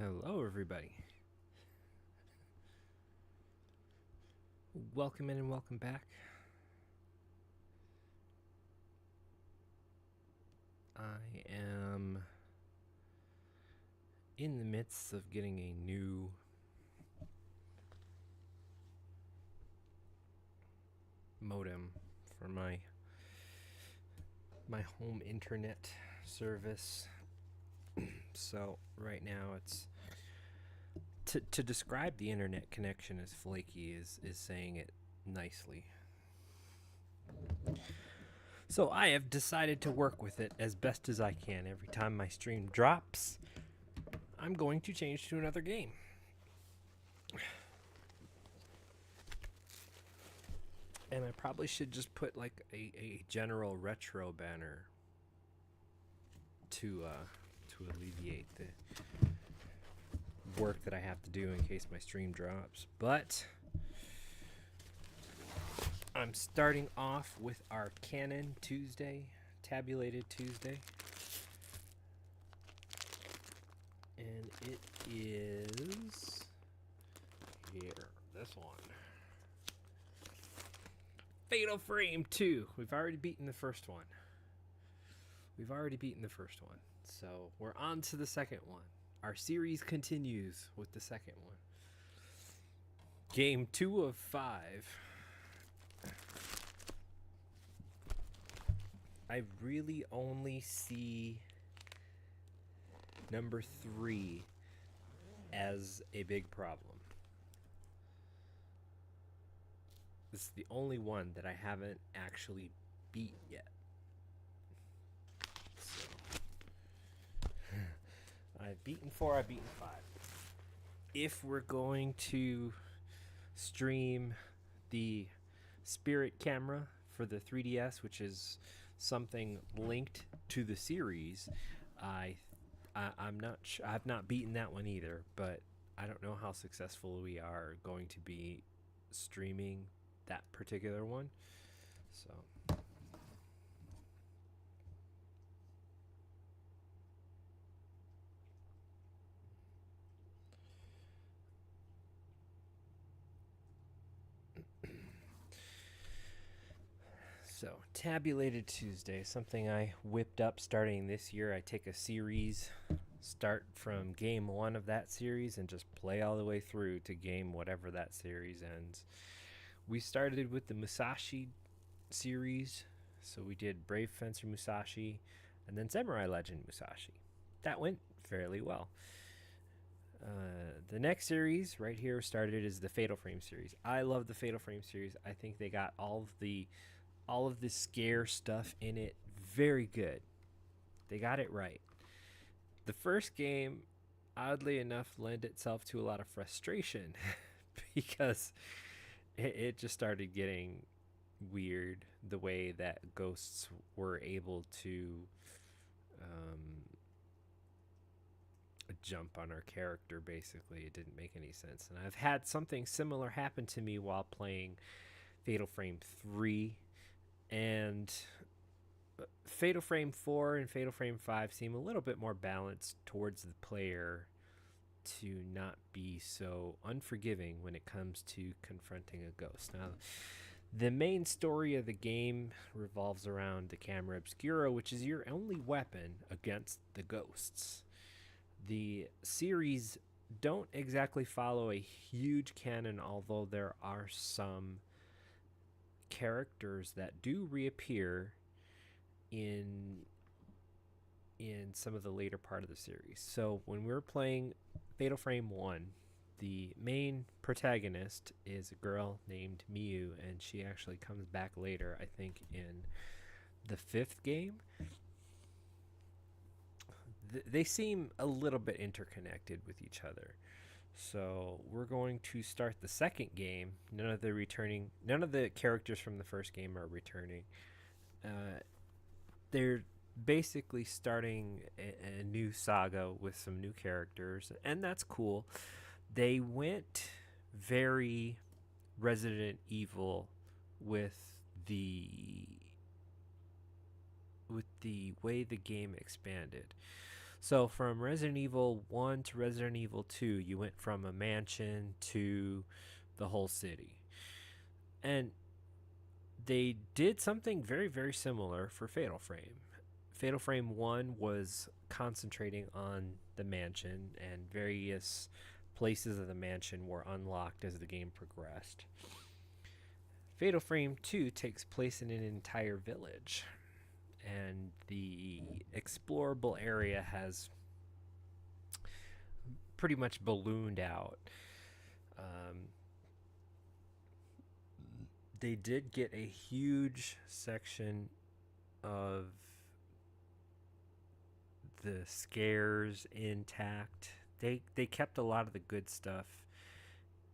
Hello, everybody. Welcome in and welcome back. I am in the midst of getting a new modem for my home internet service. So right now it's to describe the internet connection as flaky is saying it nicely. So I have decided to work with it as best as I can. Every time my stream drops, I'm going to change to another game. And I probably should just put like a general retro banner to alleviate the work that I have to do in case my stream drops. But I'm starting off with our Canon Tuesday, tabulated Tuesday. And it is here, this one. Fatal Frame 2. We've already beaten the first one. So we're on to the second one. Our series continues with the second one. Game 2 of 5. I really only see number 3 as a big problem. This is the only one that I haven't actually beat yet. So I've beaten 4, I've beaten 5. If we're going to stream the Spirit camera for the 3DS, which is something linked to the series, I'm not sure. I've not beaten that one either, but I don't know how successful we are going to be streaming that particular one. So tabulated Tuesday, something I whipped up starting this year. I take a series, start from game 1 of that series and just play all the way through to game whatever that series ends. We started with the Musashi series, so we did Brave Fencer Musashi and then Samurai Legend Musashi. That went fairly well. The next series right here started is the Fatal Frame series. I love the Fatal Frame series. I think they got all of the scare stuff in it very good. They got it right. The first game, oddly enough, lent itself to a lot of frustration because it just started getting weird the way that ghosts were able to jump on our character. Basically, it didn't make any sense. And I've had something similar happen to me while playing Fatal Frame 3, and Fatal Frame 4 and Fatal Frame 5 seem a little bit more balanced towards the player to not be so unforgiving when it comes to confronting a ghost. Now, the main story of the game revolves around the Camera Obscura, which is your only weapon against the ghosts. The series don't exactly follow a huge canon, although there are some characters that do reappear in some of the later part of the series. So when we're playing Fatal Frame 1, the main protagonist is a girl named Miyu, and she actually comes back later, I think, in the 5th game. They seem a little bit interconnected with each other. So we're going to start the second game. None of the characters from the first game are returning. They're basically starting a new saga with some new characters, and that's cool. They went very Resident Evil with the way the game expanded. So from Resident Evil 1 to Resident Evil 2, you went from a mansion to the whole city. And they did something very, very similar for Fatal Frame. Fatal Frame 1 was concentrating on the mansion, and various places of the mansion were unlocked as the game progressed. Fatal Frame 2 takes place in an entire village, and the explorable area has pretty much ballooned out. Um, they did get a huge section of the scares intact. They kept a lot of the good stuff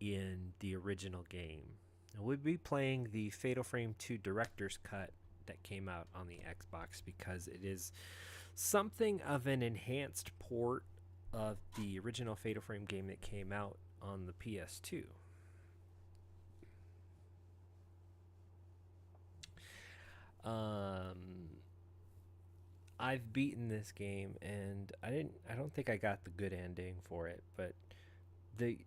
in the original game. And we'll be playing the Fatal Frame 2 Director's Cut that came out on the Xbox because it is something of an enhanced port of the original Fatal Frame game that came out on the PS2. Um, I've beaten this game and I don't think I got the good ending for it, but the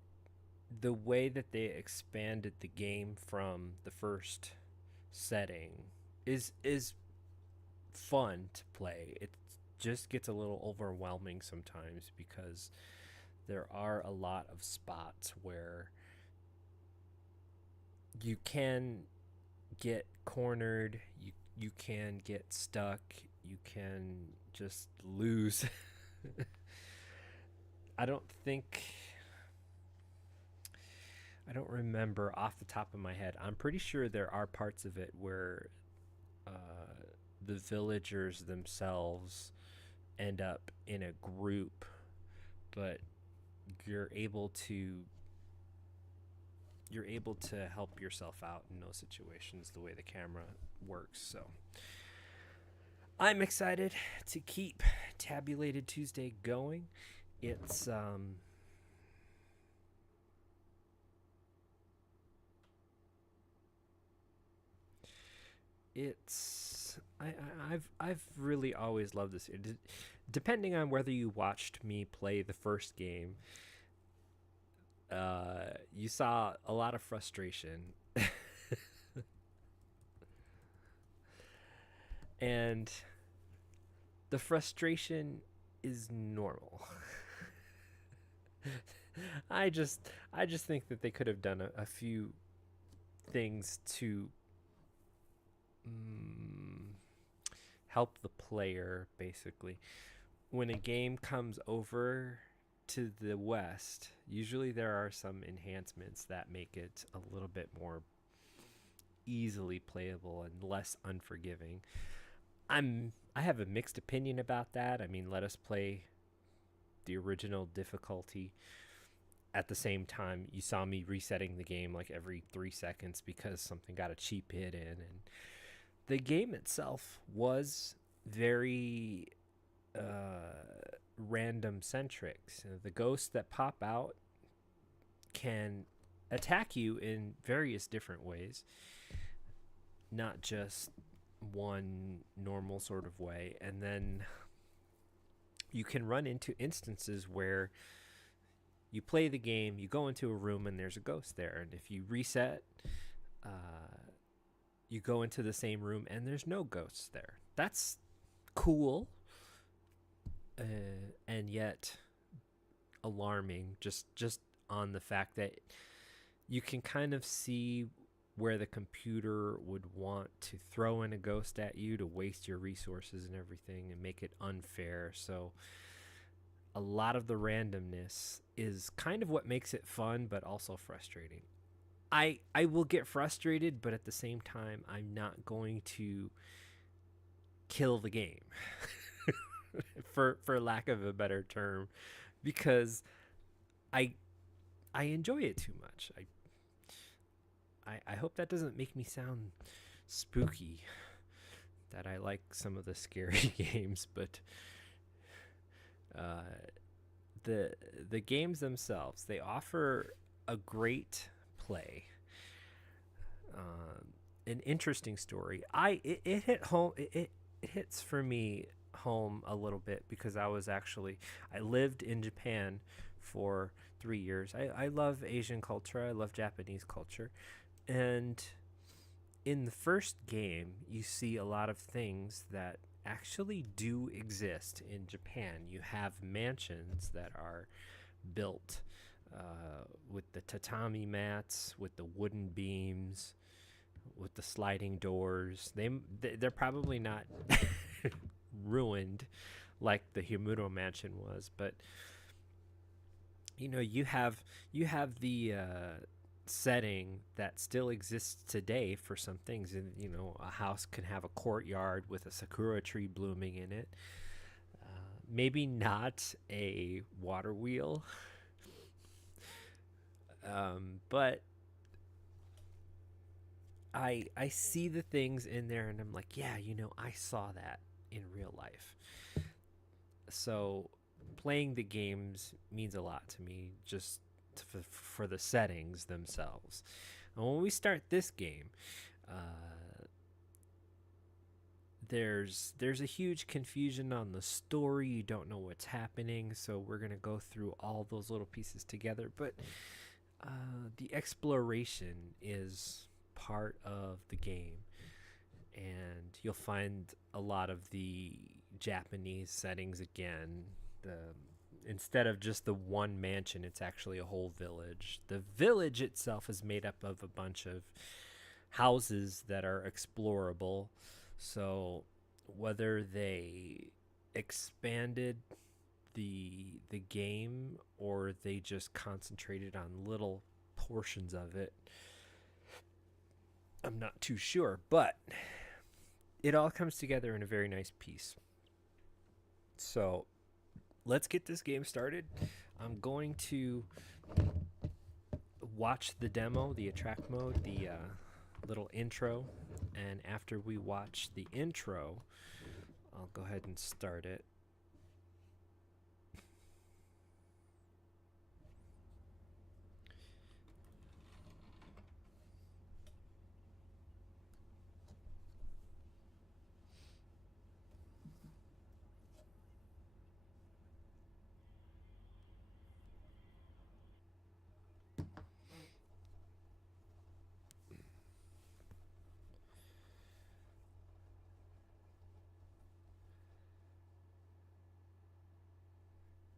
the way that they expanded the game from the first setting is fun to play. It just gets a little overwhelming sometimes because there are a lot of spots where you can get cornered, you can get stuck, you can just lose. I don't think I don't remember off the top of my head. I'm pretty sure there are parts of it where the villagers themselves end up in a group, but you're able to you're able to help yourself out in those situations the way the camera works. So I'm excited to keep Tabulated Tuesday going. It's I've really always loved this. Depending on whether you watched me play the first game, you saw a lot of frustration, and the frustration is normal. I just I just think that they could have done a few things to mm, help the player basically. When a game comes over to the West, usually there are some enhancements that make it a little bit more easily playable and less unforgiving. I have a mixed opinion about that. I mean, let us play the original difficulty. At the same time, you saw me resetting the game like every 3 seconds because something got a cheap hit in, and the game itself was very random centric. So the ghosts that pop out can attack you in various different ways, not just one normal sort of way. And then you can run into instances where you play the game, you go into a room, and there's a ghost there. And if you reset, you go into the same room, and there's no ghosts there. That's cool, and yet alarming. Just on the fact that you can kind of see where the computer would want to throw in a ghost at you to waste your resources and everything and make it unfair. So a lot of the randomness is kind of what makes it fun, but also frustrating. I will get frustrated, but at the same time, I'm not going to kill the game, for lack of a better term, because I I enjoy it too much. I hope that doesn't make me sound spooky. That I like some of the scary games, but uh, the the games themselves, they offer a great play, an interesting story. It hit home. It hits for me home a little bit because I lived in Japan for 3 years. I love Asian culture. I love Japanese culture. And in the first game, you see a lot of things that actually do exist in Japan. You have mansions that are built with the tatami mats, with the wooden beams, with the sliding doors. They're probably not ruined like the Himuro mansion was, but you have the setting that still exists today for some things. And a house can have a courtyard with a sakura tree blooming in it. Maybe not a water wheel, but I see the things in there and I'm like, yeah, I saw that in real life. So playing the games means a lot to me, just for the settings themselves. And when we start this game, there's a huge confusion on the story. You don't know what's happening, so we're gonna go through all those little pieces together. But the exploration is part of the game, and you'll find a lot of the Japanese settings again. The Instead of just the one mansion, it's actually a whole village. The village itself is made up of a bunch of houses that are explorable. So whether they expanded the game or they just concentrated on little portions of it, I'm not too sure, but it all comes together in a very nice piece. So let's get this game started. I'm going to watch the demo, the attract mode, the little intro, and after we watch the intro, I'll go ahead and start it.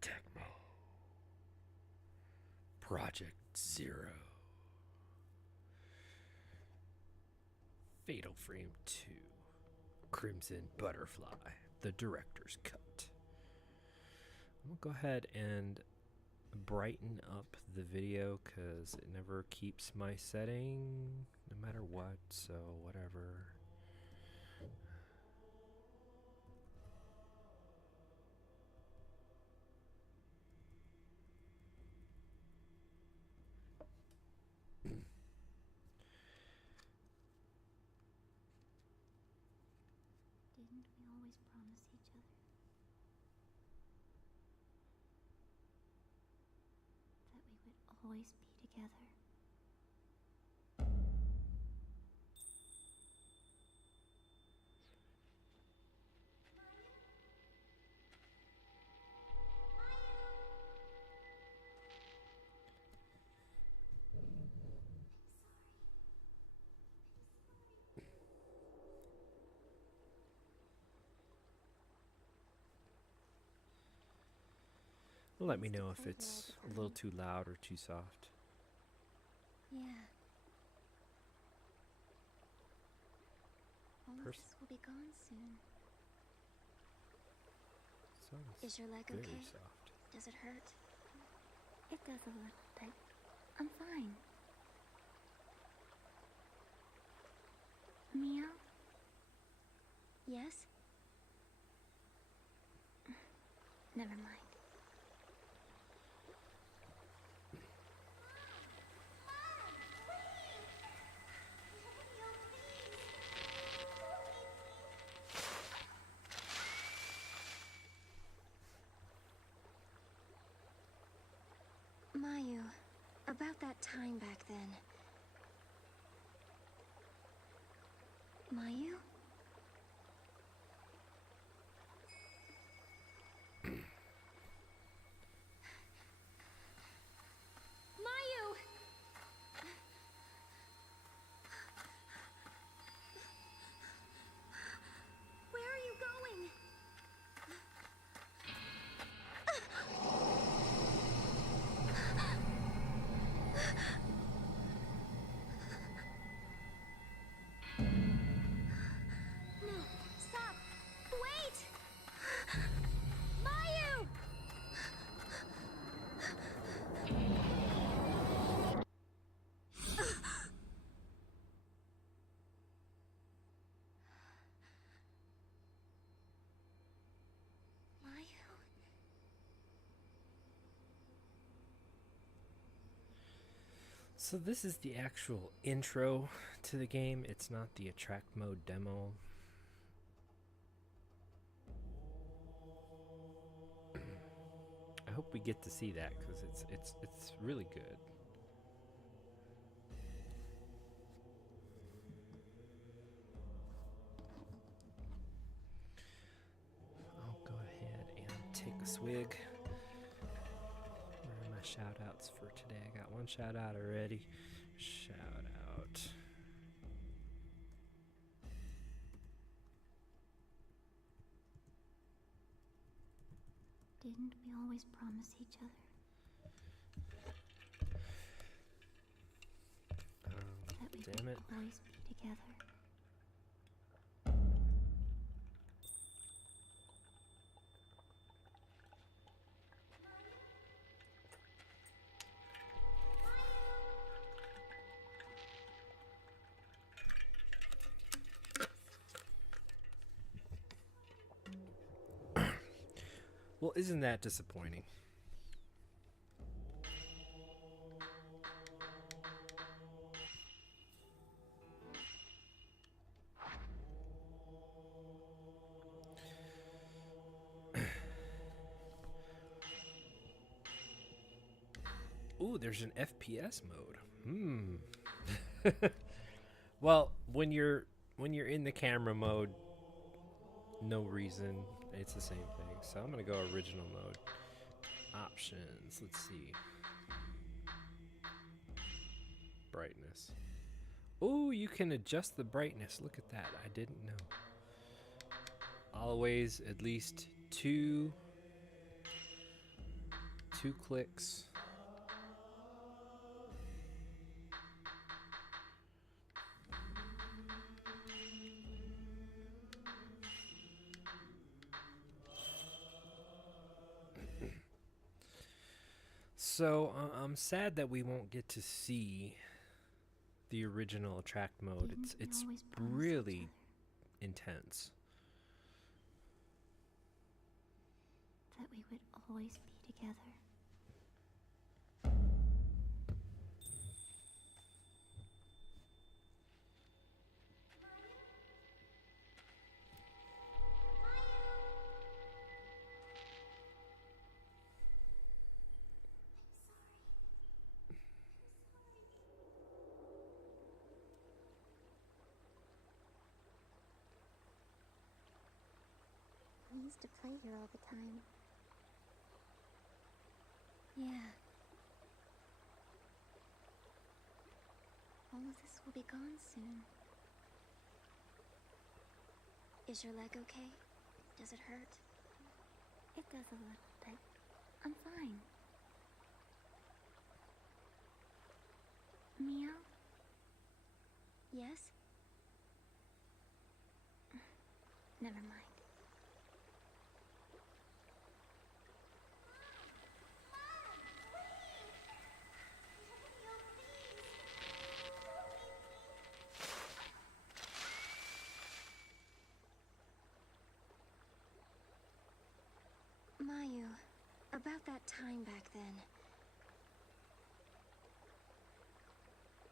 Tecmo Project Zero, Fatal Frame 2, Crimson Butterfly, the director's cut. I'm gonna go ahead and brighten up the video because it never keeps my setting no matter what, so whatever. Didn't we always promise each other that we would always be together? Let me know if it's a little too loud or too soft. Yeah. All of this will be gone soon. Sounds Is your leg very okay? soft. Does it hurt? It does a little, but I'm fine. Meow? Yes? Never mind. Mayu, about that time back then. Mayu? So this is the actual intro to the game. It's not the attract mode demo. I hope we get to see that because it's really good. I'll go ahead and take a swig. Where are my shout outs for today? I got one shout out already. Shout out. Didn't we always promise each other that we Damn would it. always be together? Well, isn't that disappointing? Ooh, there's an FPS mode. Well, when you're in the camera mode, no reason. It's the same thing. So I'm gonna go original mode. Options. Let's see. Brightness. Ooh, you can adjust the brightness. Look at that. I didn't know. Always at least two clicks. So I'm sad that we won't get to see the original attract mode. Didn't we It's always promise each really other intense. that we would always be together? We used to play here all the time. Yeah. All of this will be gone soon. Is your leg okay? Does it hurt? It does a little, but I'm fine. Mio? Yes? Never mind. Mayu, about that time back then.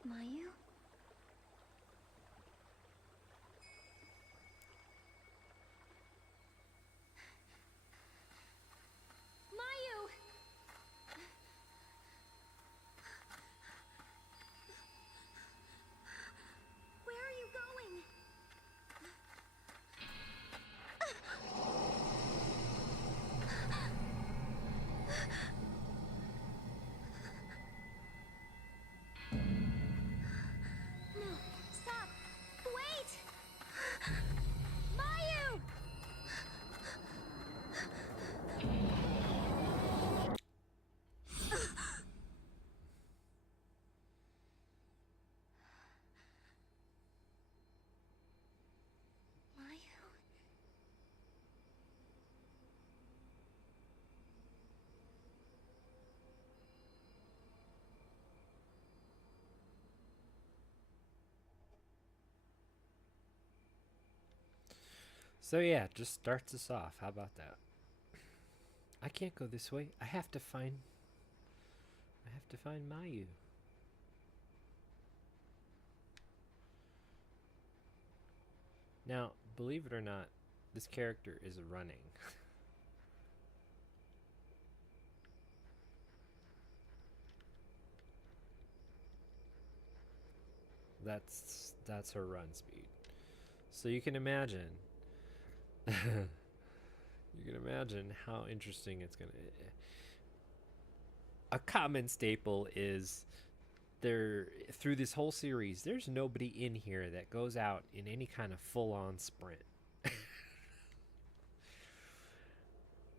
Mayu? Mayu! Where are you going? No, stop! Wait! Mayu! Mayu? So yeah, just starts us off. How about that? I can't go this way. I have to find Mayu. Now, believe it or not, this character is running. That's her run speed. So you can imagine how interesting it's going to. A common staple is there through this whole series, there's nobody in here that goes out in any kind of full-on sprint.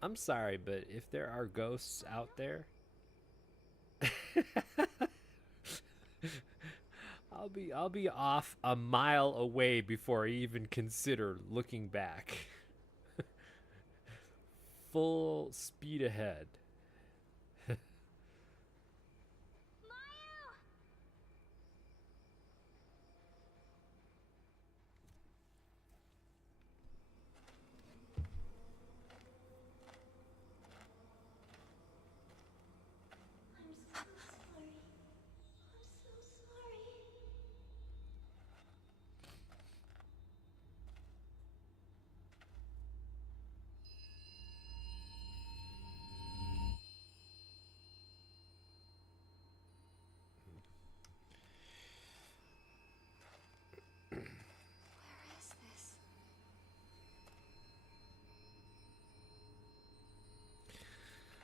I'm sorry, but if there are ghosts out there, I'll be off a mile away before I even consider looking back. Full speed ahead.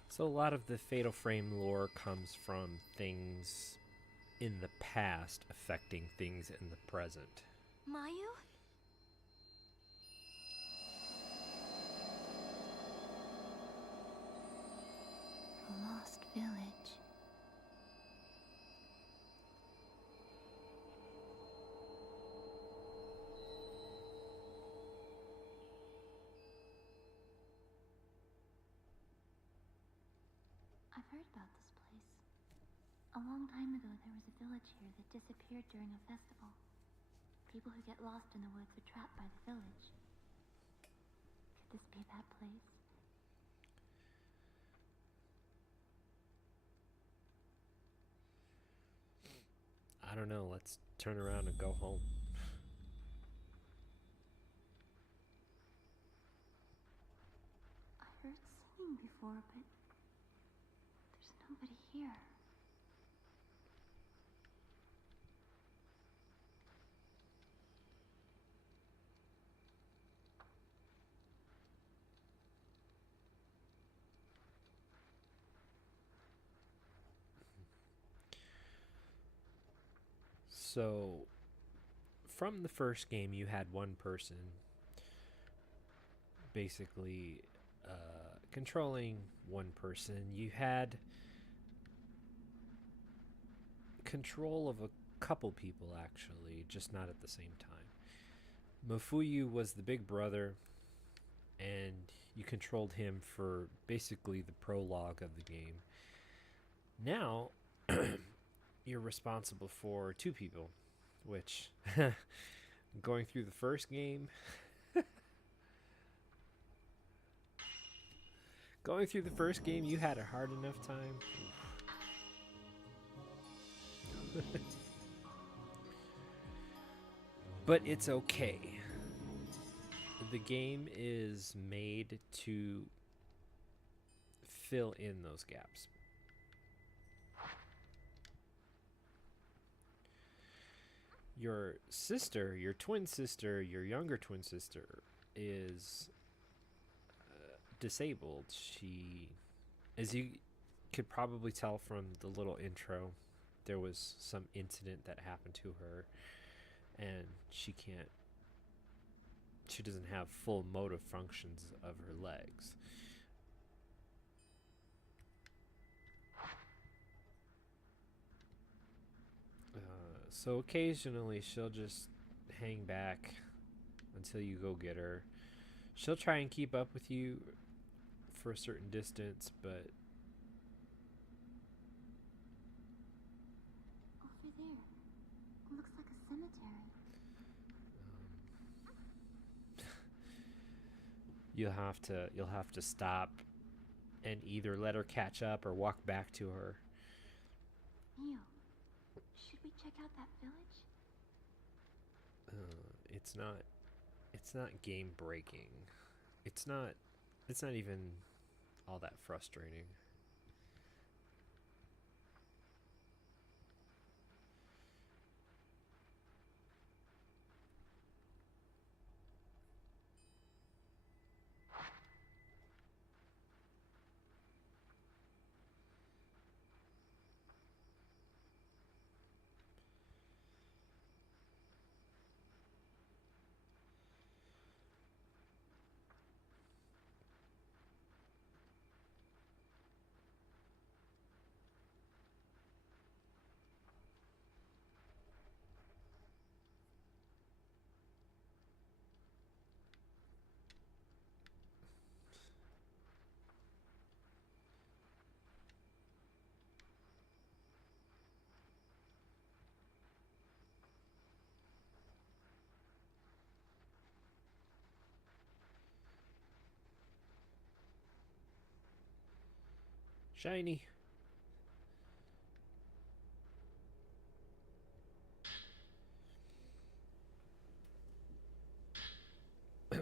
So a lot of the Fatal Frame lore comes from things in the past affecting things in the present. Mayu? The Lost Village. I've heard about this place. A long time ago, there was a village here that disappeared during a festival. People who get lost in the woods are trapped by the village. Could this be that place? I don't know. Let's turn around and go home. I heard singing before, but there's nobody here. So, from the first game, you had one person basically controlling one person. You had control of a couple people, actually, just not at the same time. Mafuyu was the big brother, and you controlled him for basically the prologue of the game. Now, you're responsible for two people, which, going through the first game, you had a hard enough time. But it's okay. The game is made to fill in those gaps. Your sister, your twin sister, your younger twin sister is disabled. She, as you could probably tell from the little intro, there was some incident that happened to her, and she doesn't have full motor functions of her legs. So occasionally she'll just hang back until you go get her. She'll try and keep up with you for a certain distance, but Over there. Looks like a cemetery. you'll have to stop and either let her catch up or walk back to her. Mio, should we check out that village? It's not game breaking. It's not even all that frustrating. Shiny. The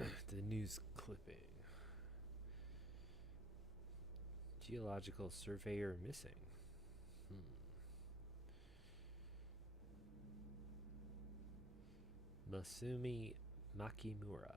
news clipping. Geological surveyor missing. Masumi Makimura.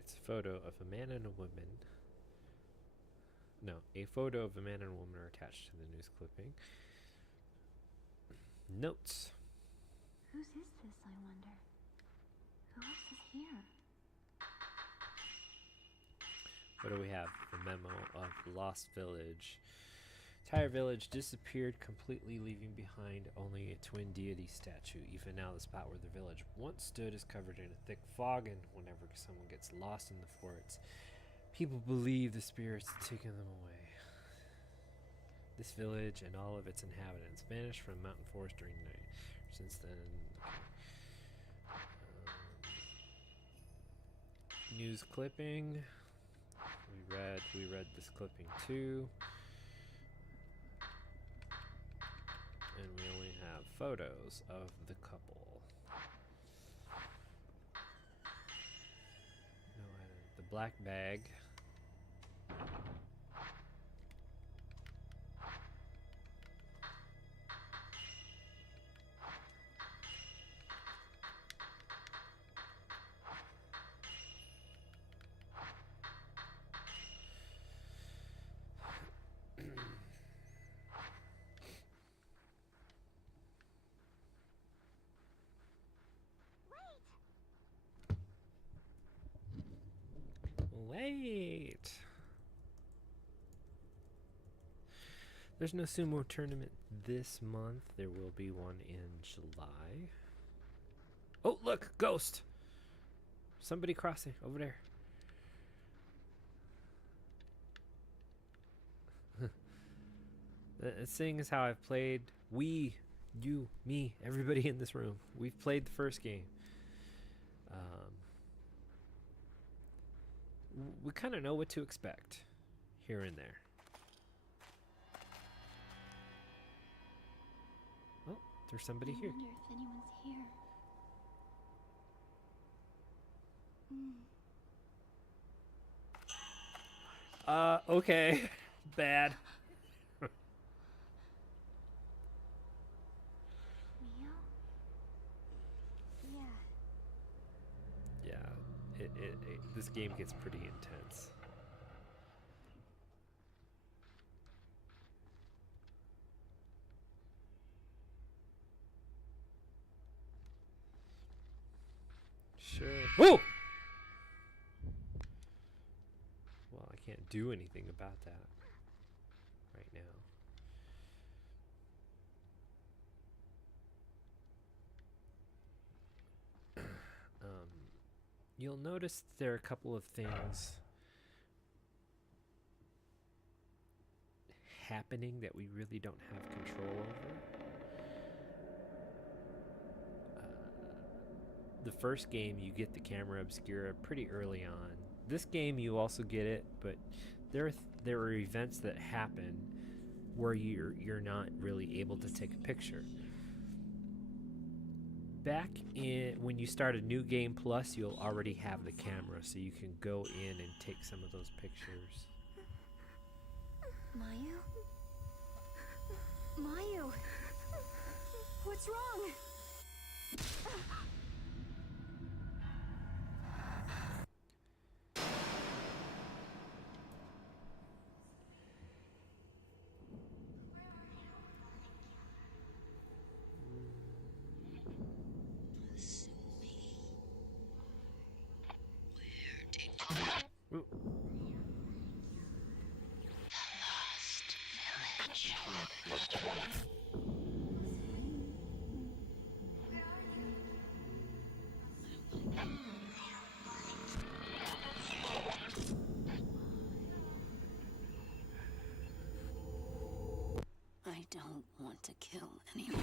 It's a photo of a man and a woman. No, a photo of a man and a woman are attached to the news clipping. Notes. Whose is this, I wonder? Who else is here? What do we have? The memo of Lost Village. Entire village disappeared completely, leaving behind only a twin deity statue. Even now, the spot where the village once stood is covered in a thick fog, and whenever someone gets lost in the forest, people believe the spirits have taken them away. This village and all of its inhabitants vanished from Mountain Forest during the night. Since then, news clipping. We read this clipping too. And we only have photos of the couple. No, the black bag. Wait. There's no sumo tournament this month. There will be one in July. Oh, look, ghost. Somebody crossing over there. Seeing as how I've played, we, you, me, everybody in this room, we've played the first game. We kind of know what to expect here and there. Oh, there's somebody here. I wonder if anyone's here. Okay. Bad. Mio? Yeah. Yeah, this game gets pretty intense. Sure. Whoa! Well, I can't do anything about that right now. You'll notice there are a couple of things happening that we really don't have control over. The first game, you get the camera obscura pretty early on. This game, you also get it, but there are events that happen where you're not really able to take a picture. Back in when you start a new game plus, you'll already have the camera, so you can go in and take some of those pictures. Mayu? Mayu! What's wrong? Ooh. I don't want to kill anyone.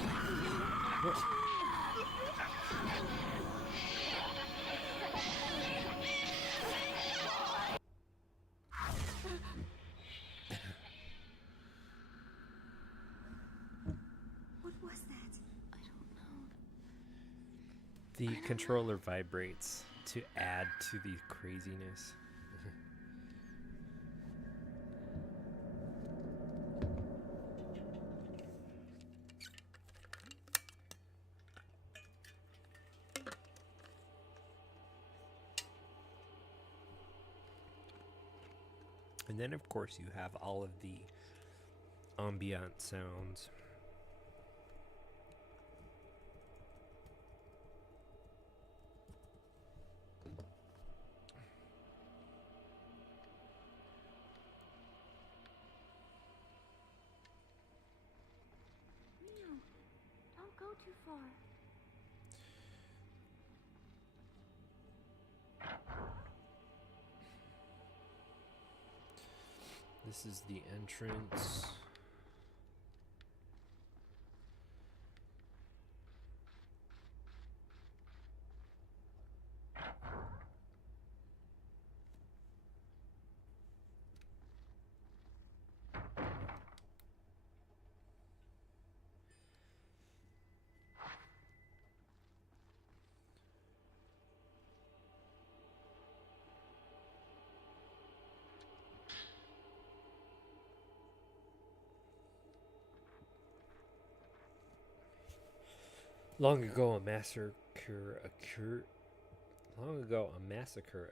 What was that? I don't know. The controller vibrates to add to the craziness. And then, of course, you have all of the ambient sounds. Mew, don't go too far. This is the entrance. Long ago, a massacre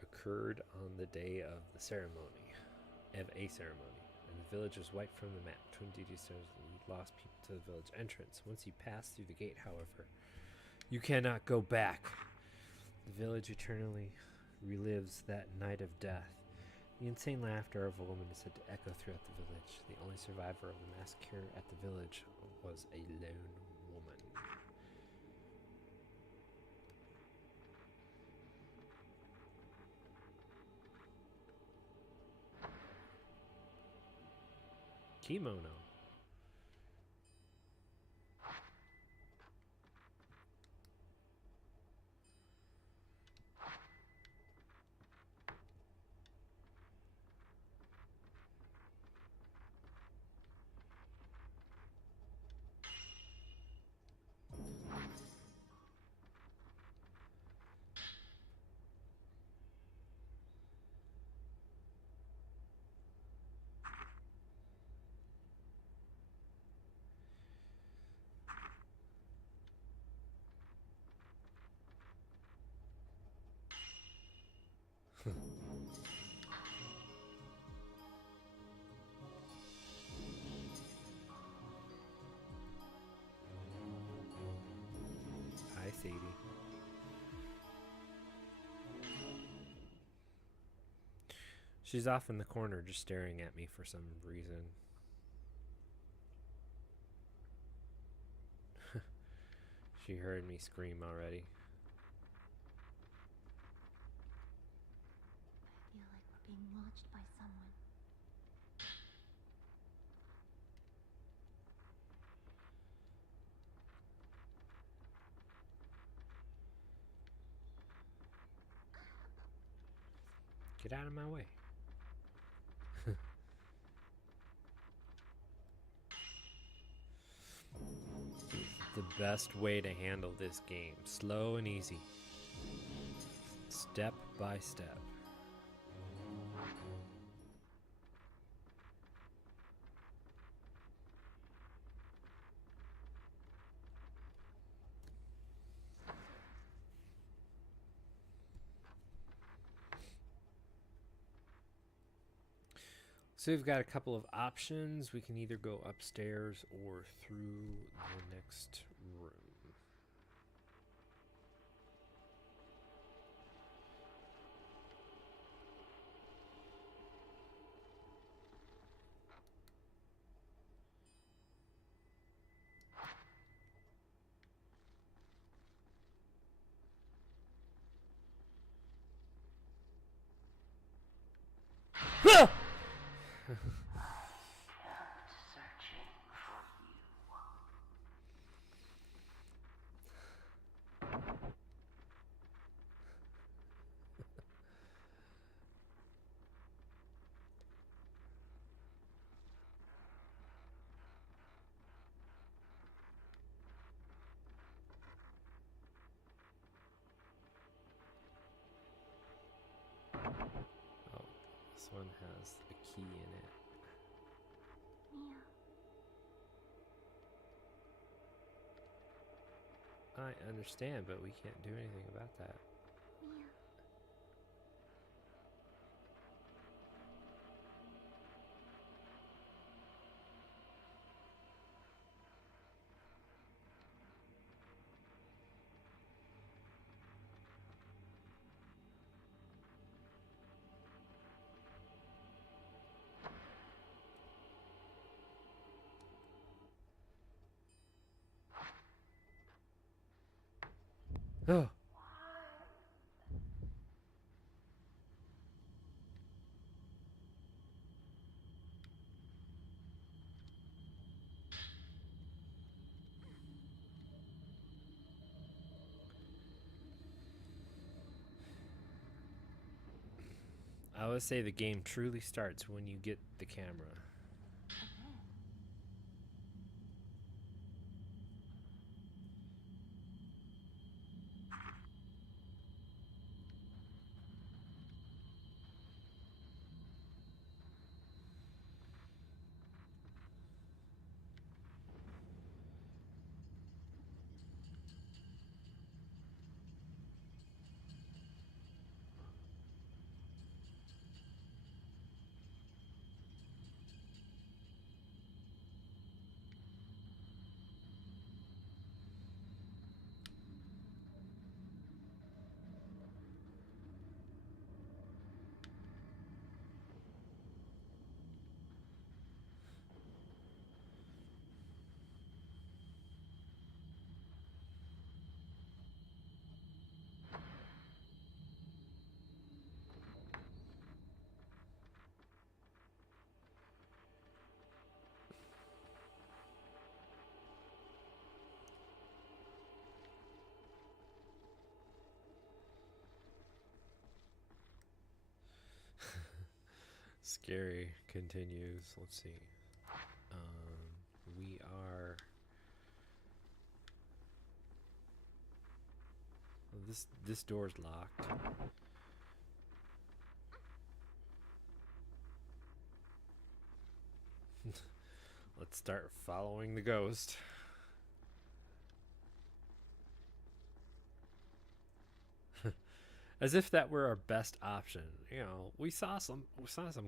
occurred on the day of a ceremony, and the village was wiped from the map. Twin Deity Stars lost people to the village entrance. Once you pass through the gate, however, you cannot go back. The village eternally relives that night of death. The insane laughter of a woman is said to echo throughout the village. The only survivor of the massacre at the village was a lone woman. Kimono. Hi, Sadie. She's off in the corner just staring at me for some reason. She heard me scream already. I feel like we're being watched by someone. Get out of my way. The best way to handle this game. Slow and easy. Step by step. So we've got a couple of options. We can either go upstairs or through the next room. Oh, this one has a key in it. Mia. I understand, but we can't do anything about that. Mia. Oh. I always say the game truly starts when you get the camera. Okay. Scary continues. Let's see. We are. Oh, this door's locked. Let's start following the ghost. As if that were our best option. You know, we saw some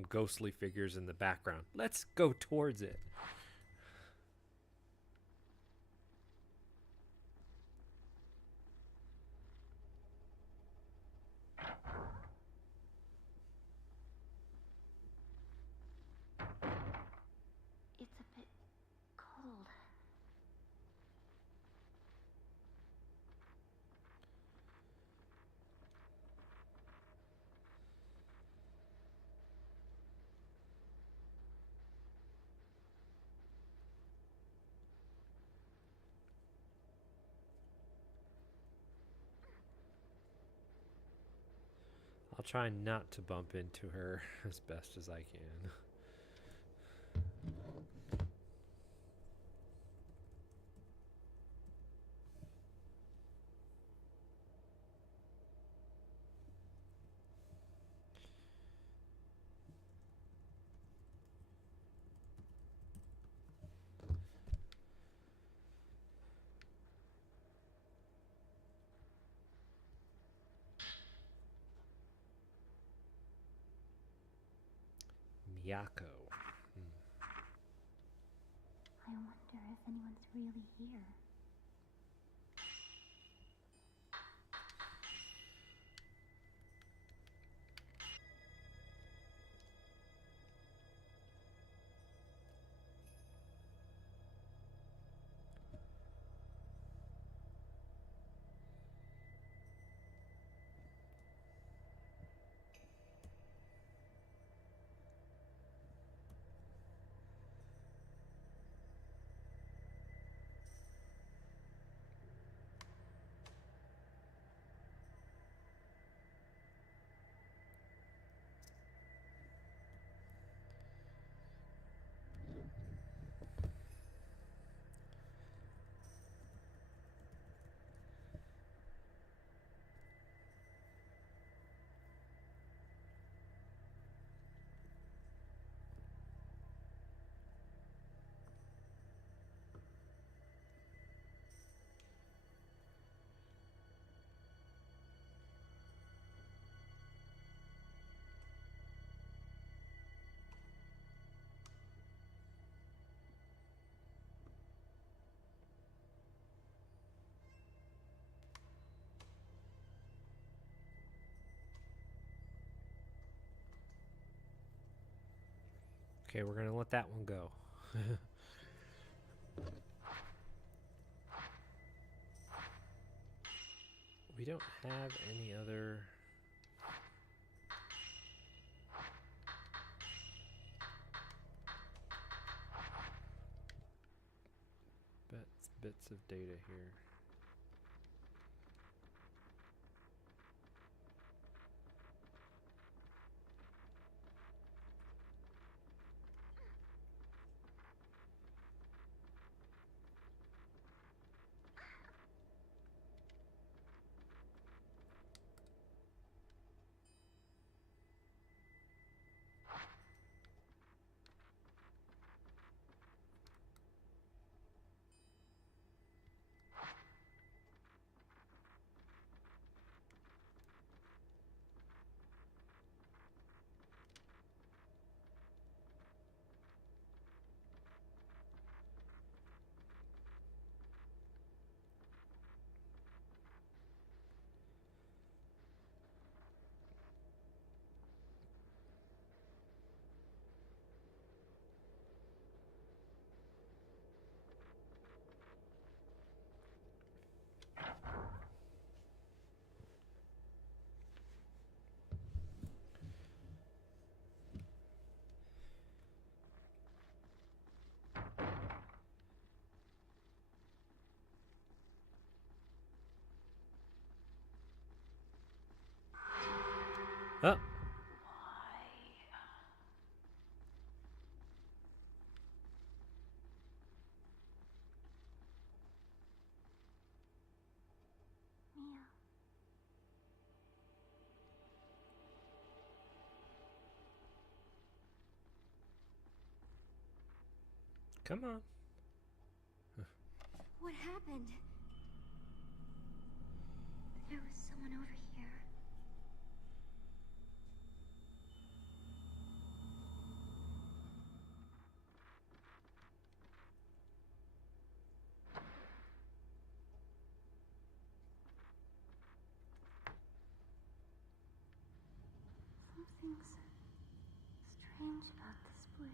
ghostly figures in the background. Let's go towards it. It's a bit cold. I'll try not to bump into her as best as I can. Miyako. I wonder if anyone's really here. Okay, we're gonna let that one go. We don't have any other... bits of data here. Oh. Mia. Come on. What happened? There was someone over here. Something's strange about this place.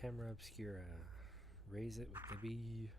Camera obscura. Raise it with the B.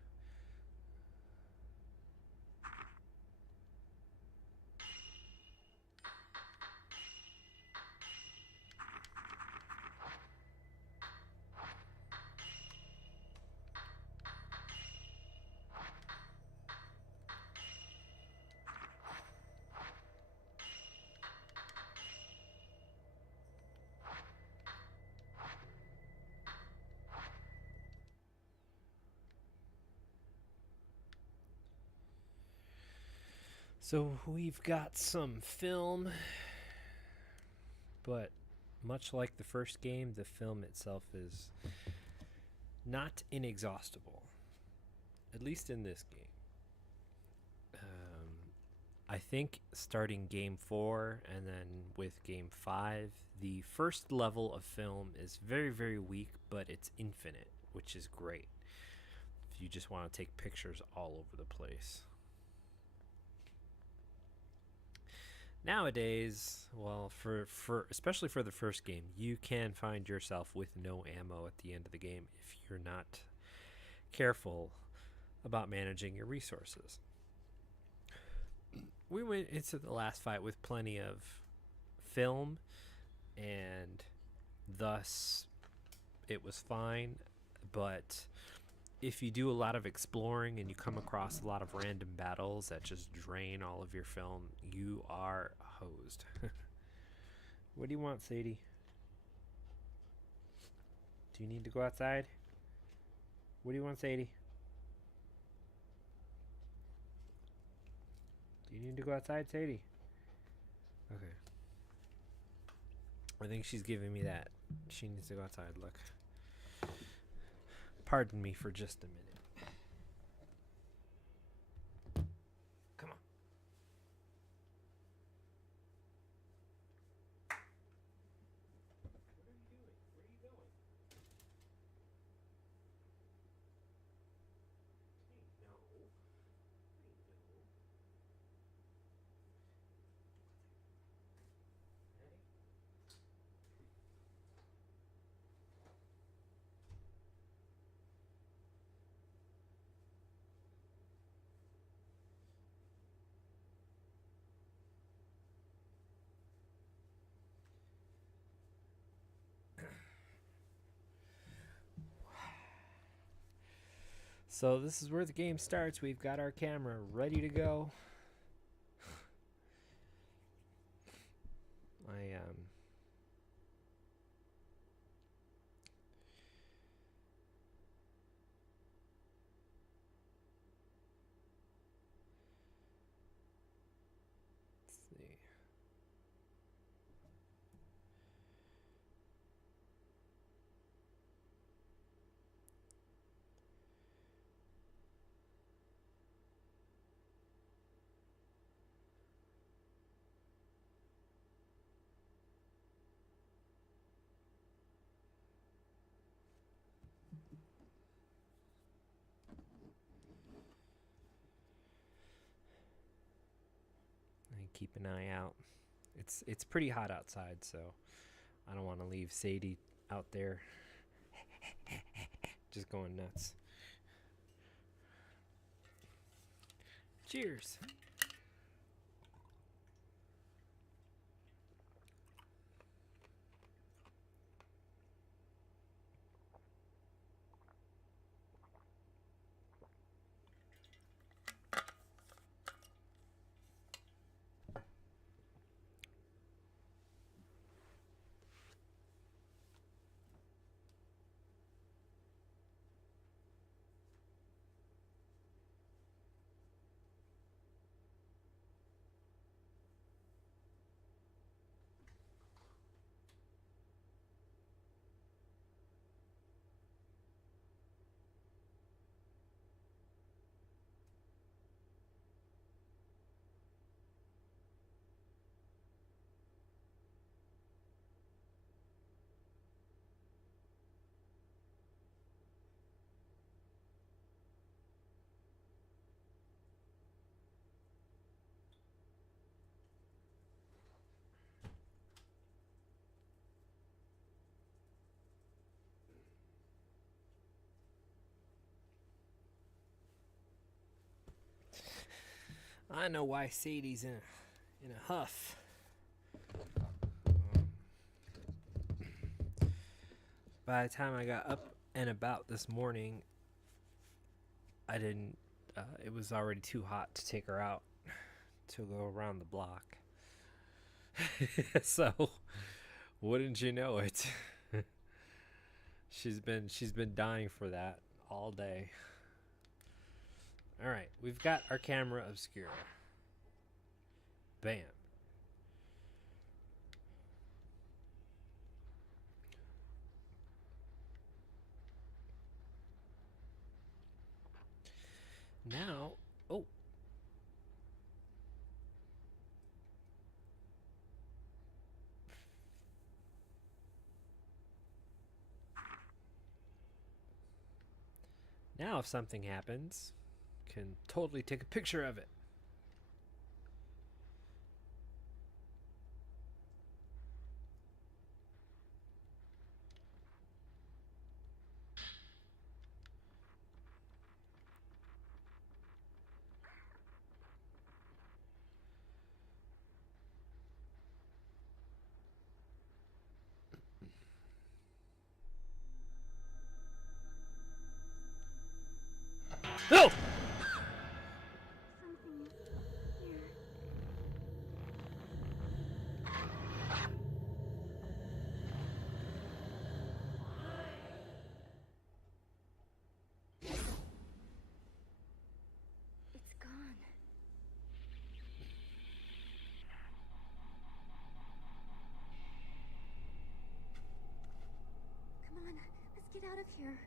So we've got some film, but much like the first game, the film itself is not inexhaustible. At least in this game. I think starting game 4 and then with game 5, the first level of film is very, very weak, but it's infinite, which is great. If you just want to take pictures all over the place. Nowadays, well, for especially for the first game, you can find yourself with no ammo at the end of the game if you're not careful about managing your resources. We went into the last fight with plenty of film, and thus it was fine. But if you do a lot of exploring and you come across a lot of random battles that just drain all of your film, you are hosed. What do you want, Sadie? Do you need to go outside? What do you want, Sadie? Do you need to go outside, Sadie? Okay. I think she's giving me that. She needs to go outside, look. Pardon me for just a minute. Come on. What are you doing? Where are you going? Hey, no. Hey, no. Ready? So this is where the game starts. We've got our camera ready to go. Let's see. And keep an eye out. It's pretty hot outside, so I don't want to leave Sadie out there just going nuts. Cheers. I know why Sadie's in a huff. By the time I got up and about this morning, I didn't. It was already too hot to take her out to go around the block. So, wouldn't you know it? she's been dying for that all day. All right, we've got our camera obscura. Bam. Now, oh. Now if something happens, can totally take a picture of it. No! Something here. It's gone. Come on, let's get out of here.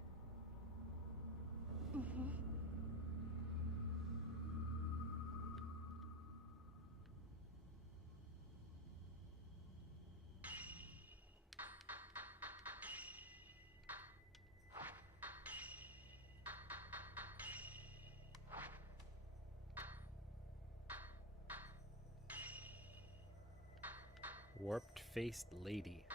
Warped faced lady.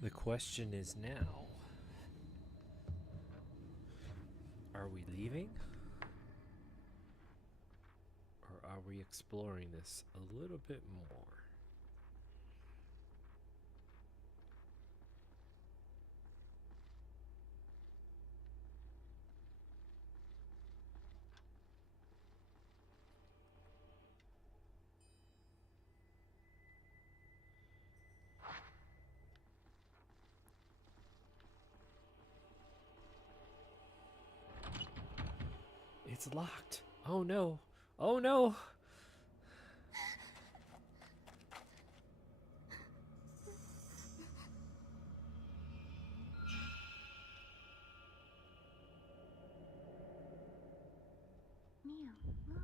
The question is now, are we leaving? Or are we exploring this a little bit more? It's locked. Oh no. Oh no. Mia, look.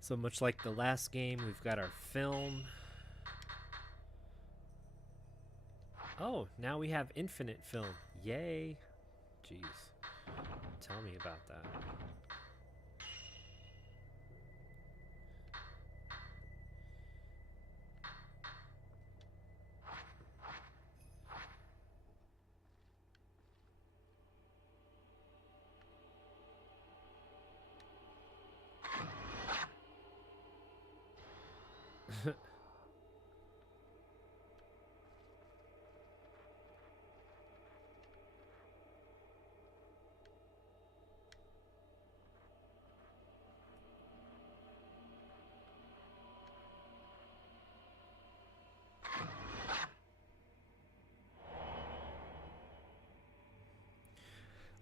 So much like the last game, we've got our film. Oh, now we have infinite film. Yay. Jeez. Tell me about that.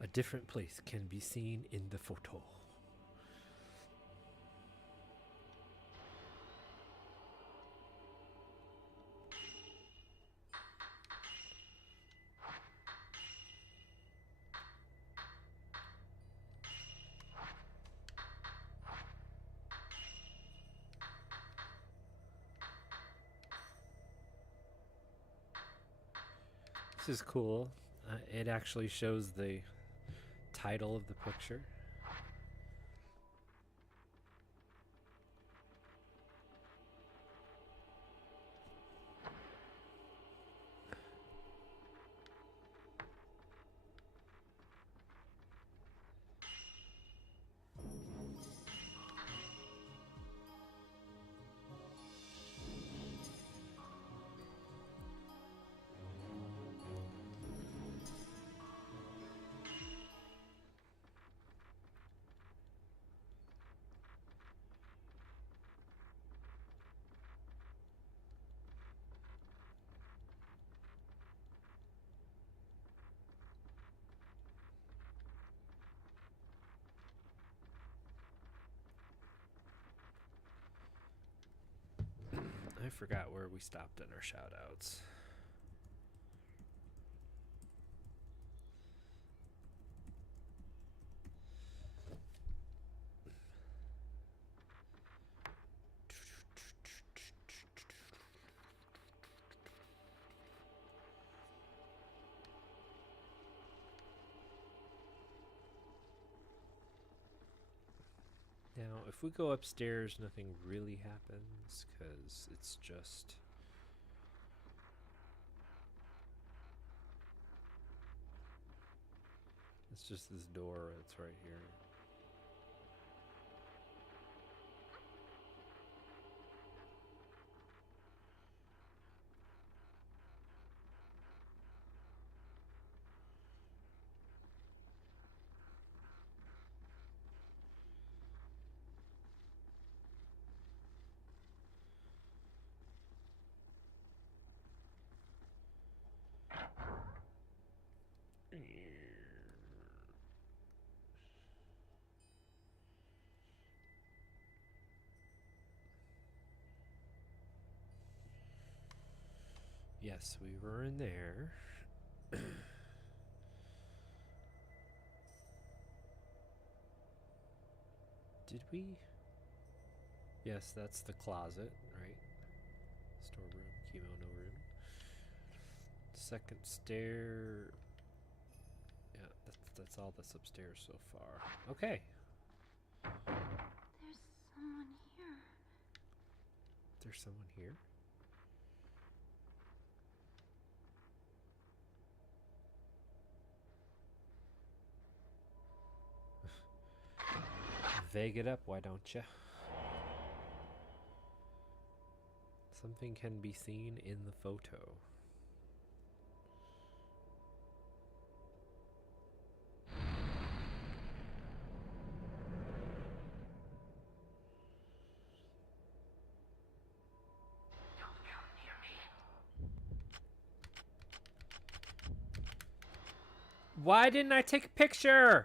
A different place can be seen in the photo. This is cool. It actually shows the title of the picture. I forgot where we stopped in our shoutouts. Now, if we go upstairs, nothing really happens, because it's just... It's just this door that's right here. Yes, we were in there. Did we? Yes, that's the closet, right? Storeroom, kimono room. Second stair. Yeah, that's all that's upstairs so far. Okay. There's someone here. There's someone here? Vague it up, why don't you? Something can be seen in the photo. Why didn't I take a picture?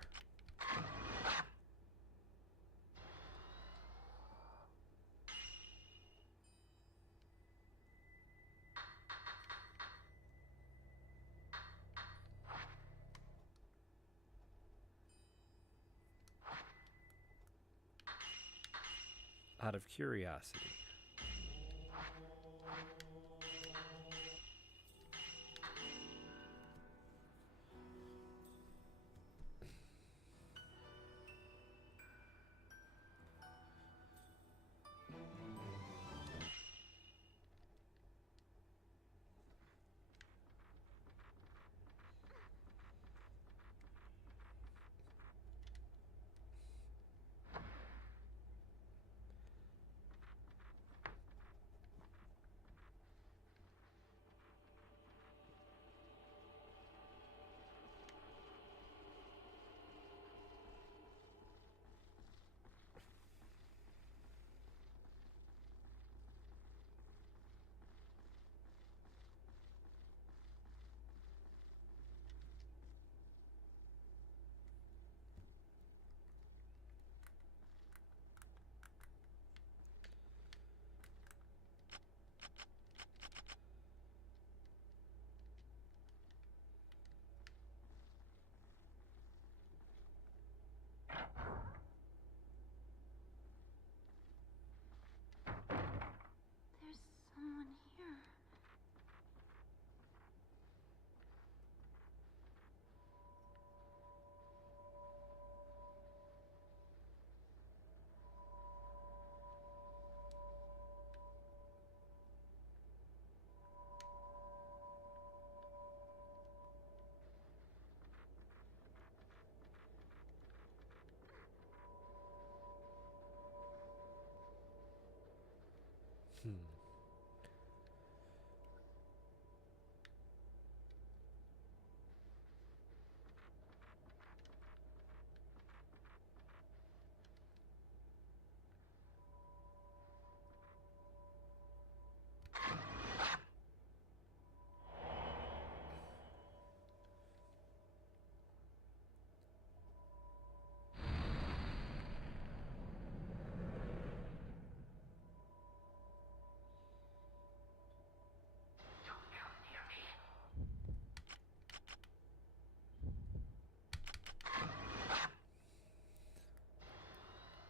Out of curiosity. Hmm.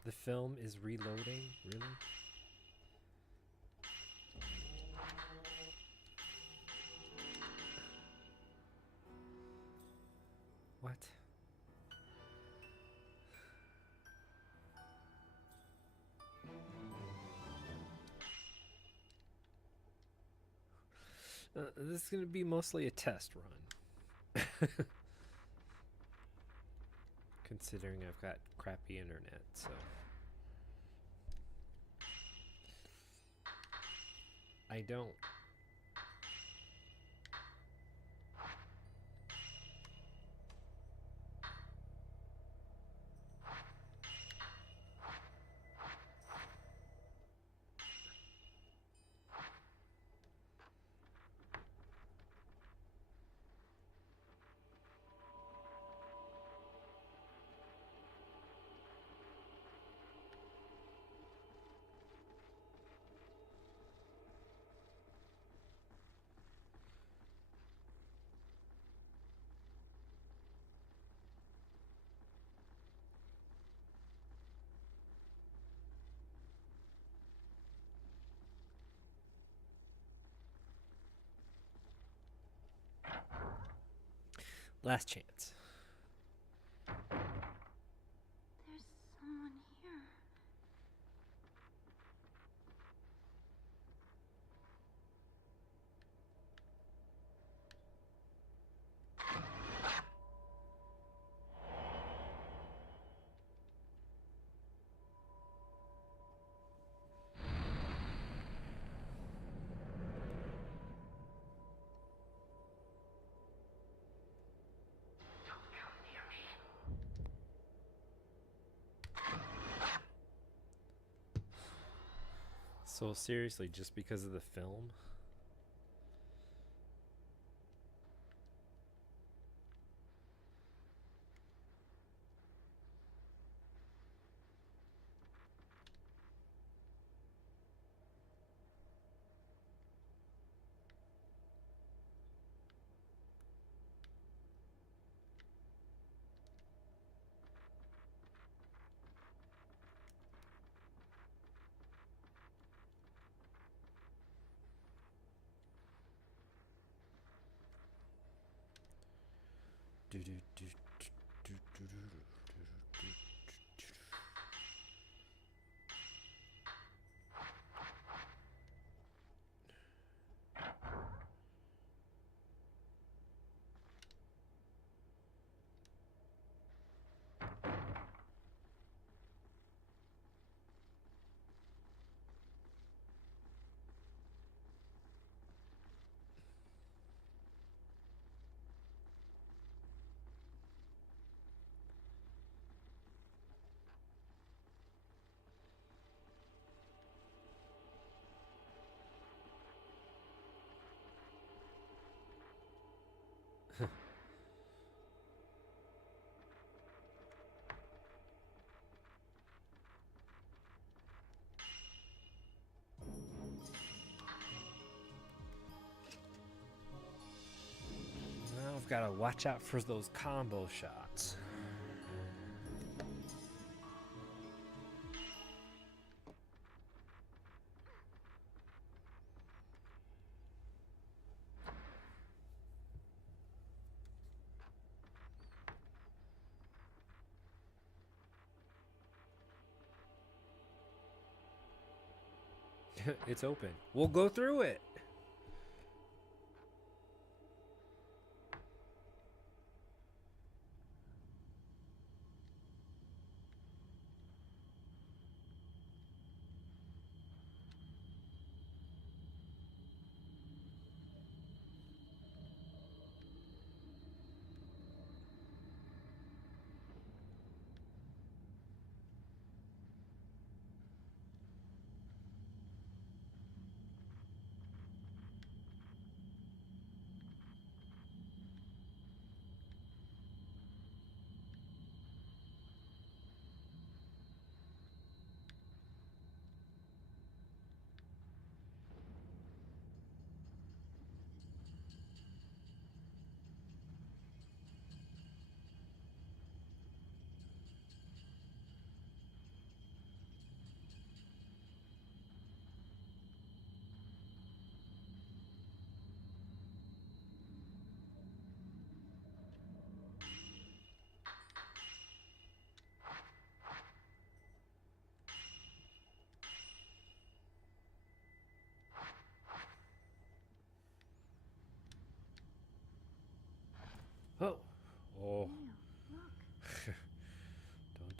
The film is reloading? Really? What? This is going to be mostly a test run. Considering I've got crappy internet, so. I don't. Last chance. There's someone here. So seriously, just because of the film? Now I've got to watch out for those combo shots. It's open. We'll go through it.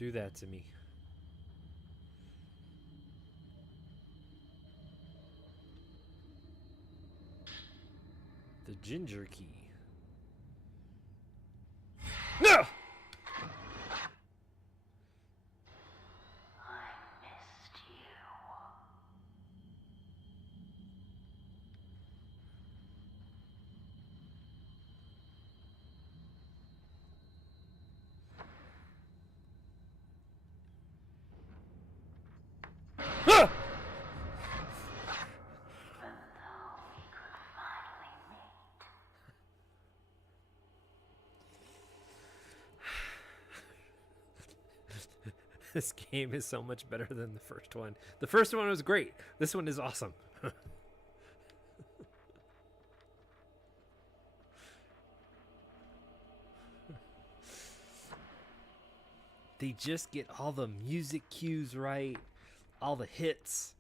do that to me. The ginger key. No! Ah! This game is so much better than the first one. The first one was great. This one is awesome. They just get all the music cues right, all the hits.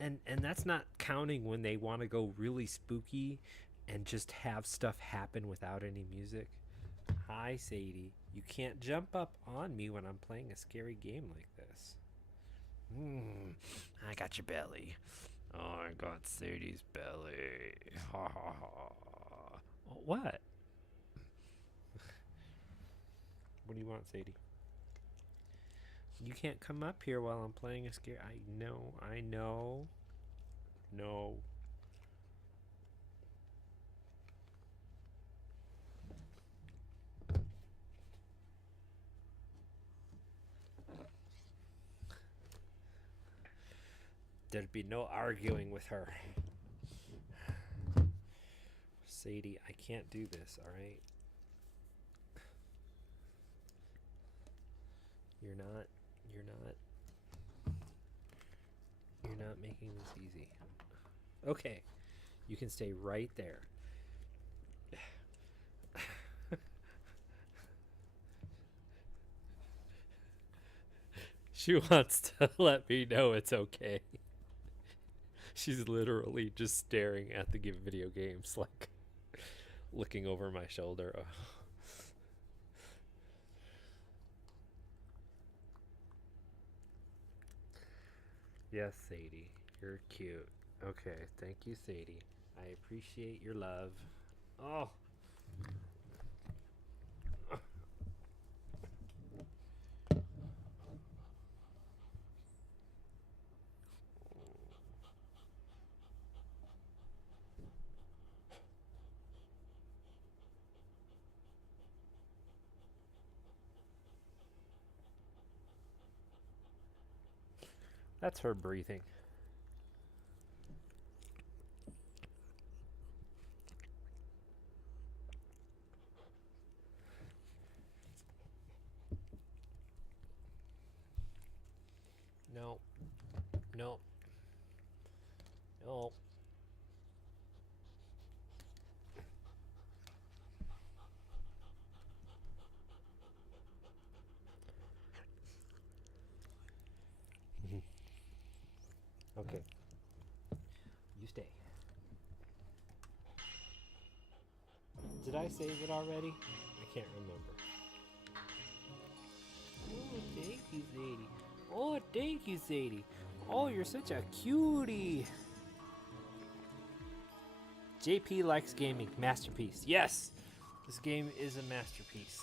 And that's not counting when they want to go really spooky and just have stuff happen without any music. Hi, Sadie. You can't jump up on me when I'm playing a scary game like this. I got your belly. Oh, I got Sadie's belly. Ha ha ha. What? What do you want, Sadie? You can't come up here while I'm playing a scare. I know. No. There'd be no arguing with her. Sadie, I can't do this, alright? You're not making this easy. Okay. You can stay right there. She wants to let me know it's okay. She's literally just staring at the video games, like looking over my shoulder. Oh. Yes, Sadie, you're cute. Okay, thank you, Sadie. I appreciate your love. Oh. That's her breathing. No. No. No. Okay. You stay. Did I save it already? I can't remember. Oh, thank you, Sadie. Oh, thank you, Sadie. Oh, you're such a cutie. JP likes gaming. Masterpiece. Yes! This game is a masterpiece.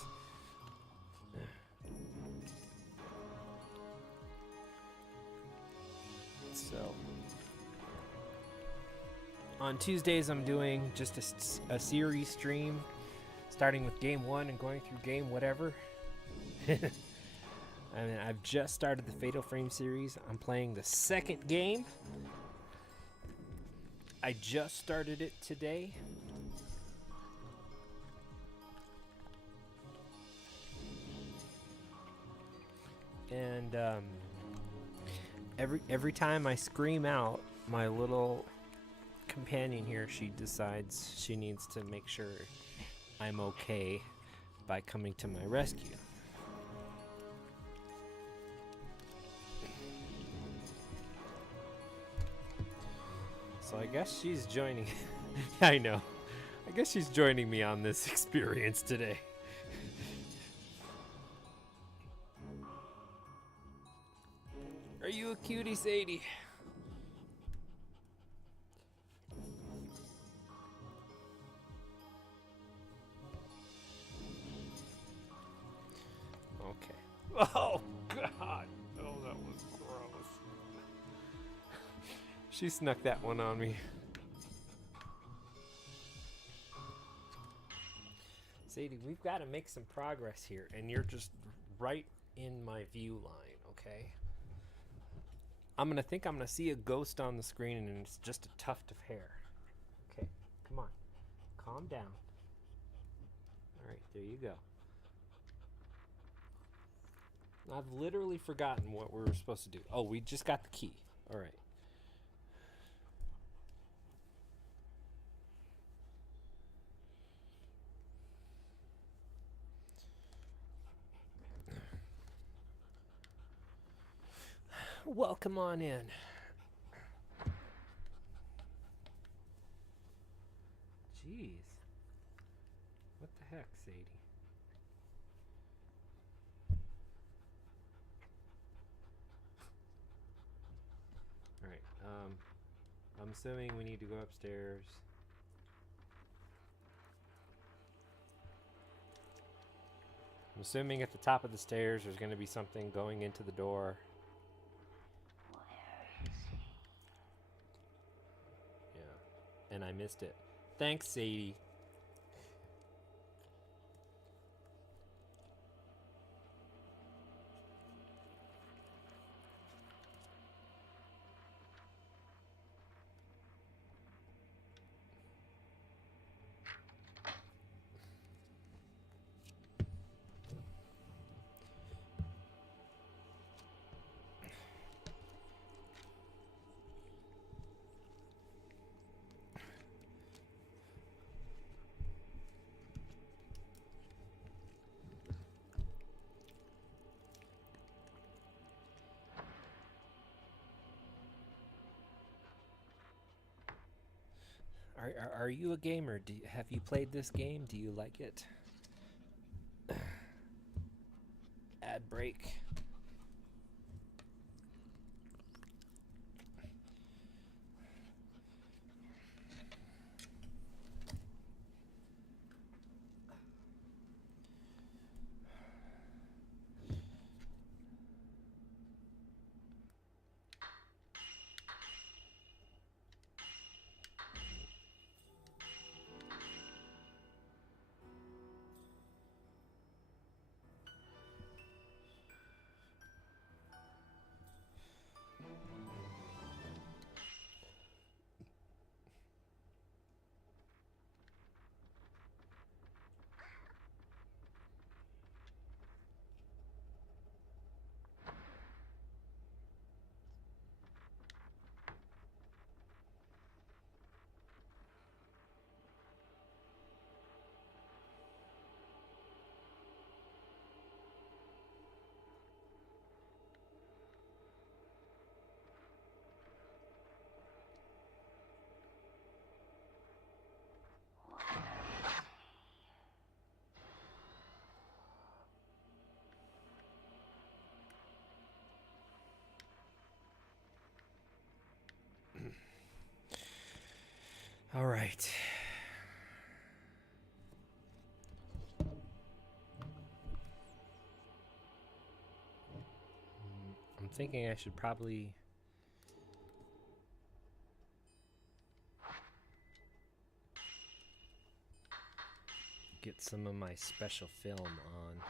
So, on Tuesdays, I'm doing just a series stream, starting with game 1 and going through game whatever. I mean, I've just started the Fatal Frame series. I'm playing the second game. I just started it today. And every time I scream out, my little companion here, she decides she needs to make sure I'm okay by coming to my rescue. So I guess she's joining. I know. I guess she's joining me on this experience today. you a cutie, Sadie? Okay. Oh, God. Oh, that was gross. She snuck that one on me. Sadie, we've got to make some progress here, and you're just right in my view line, okay? I'm going to see a ghost on the screen, and it's just a tuft of hair. Okay, come on. Calm down. All right, there you go. I've literally forgotten what we were supposed to do. Oh, we just got the key. All right. Welcome on in. Jeez. What the heck, Sadie? Alright, I'm assuming we need to go upstairs. I'm assuming at the top of the stairs there's going to be something going into the door. Yeah, and I missed it. Thanks, Sadie. Are you a gamer? Have you played this game? Do you like it? Ad break. All right. I'm thinking I should probably get some of my special film on.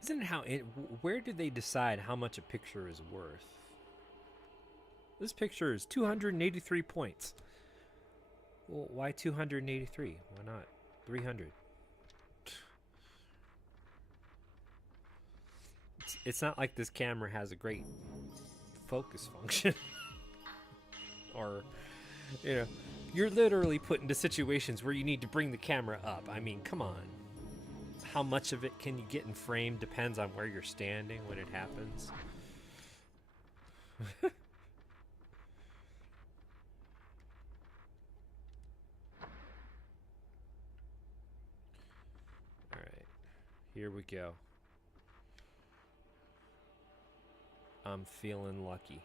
Isn't it how it? Where do they decide how much a picture is worth? This picture is 283 points. Well, why 283? Why not 300? It's not like this camera has a great focus function. Or, you know, you're literally put into situations where you need to bring the camera up. I mean, come on. How much of it can you get in frame depends on where you're standing when it happens. Here we go. I'm feeling lucky.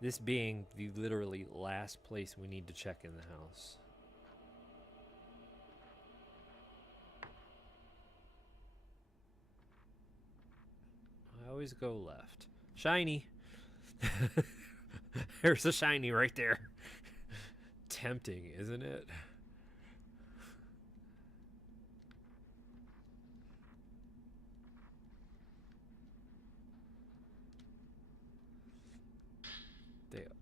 This being the literally last place we need to check in the house. I always go left. Shiny! There's a shiny right there. Tempting, isn't it?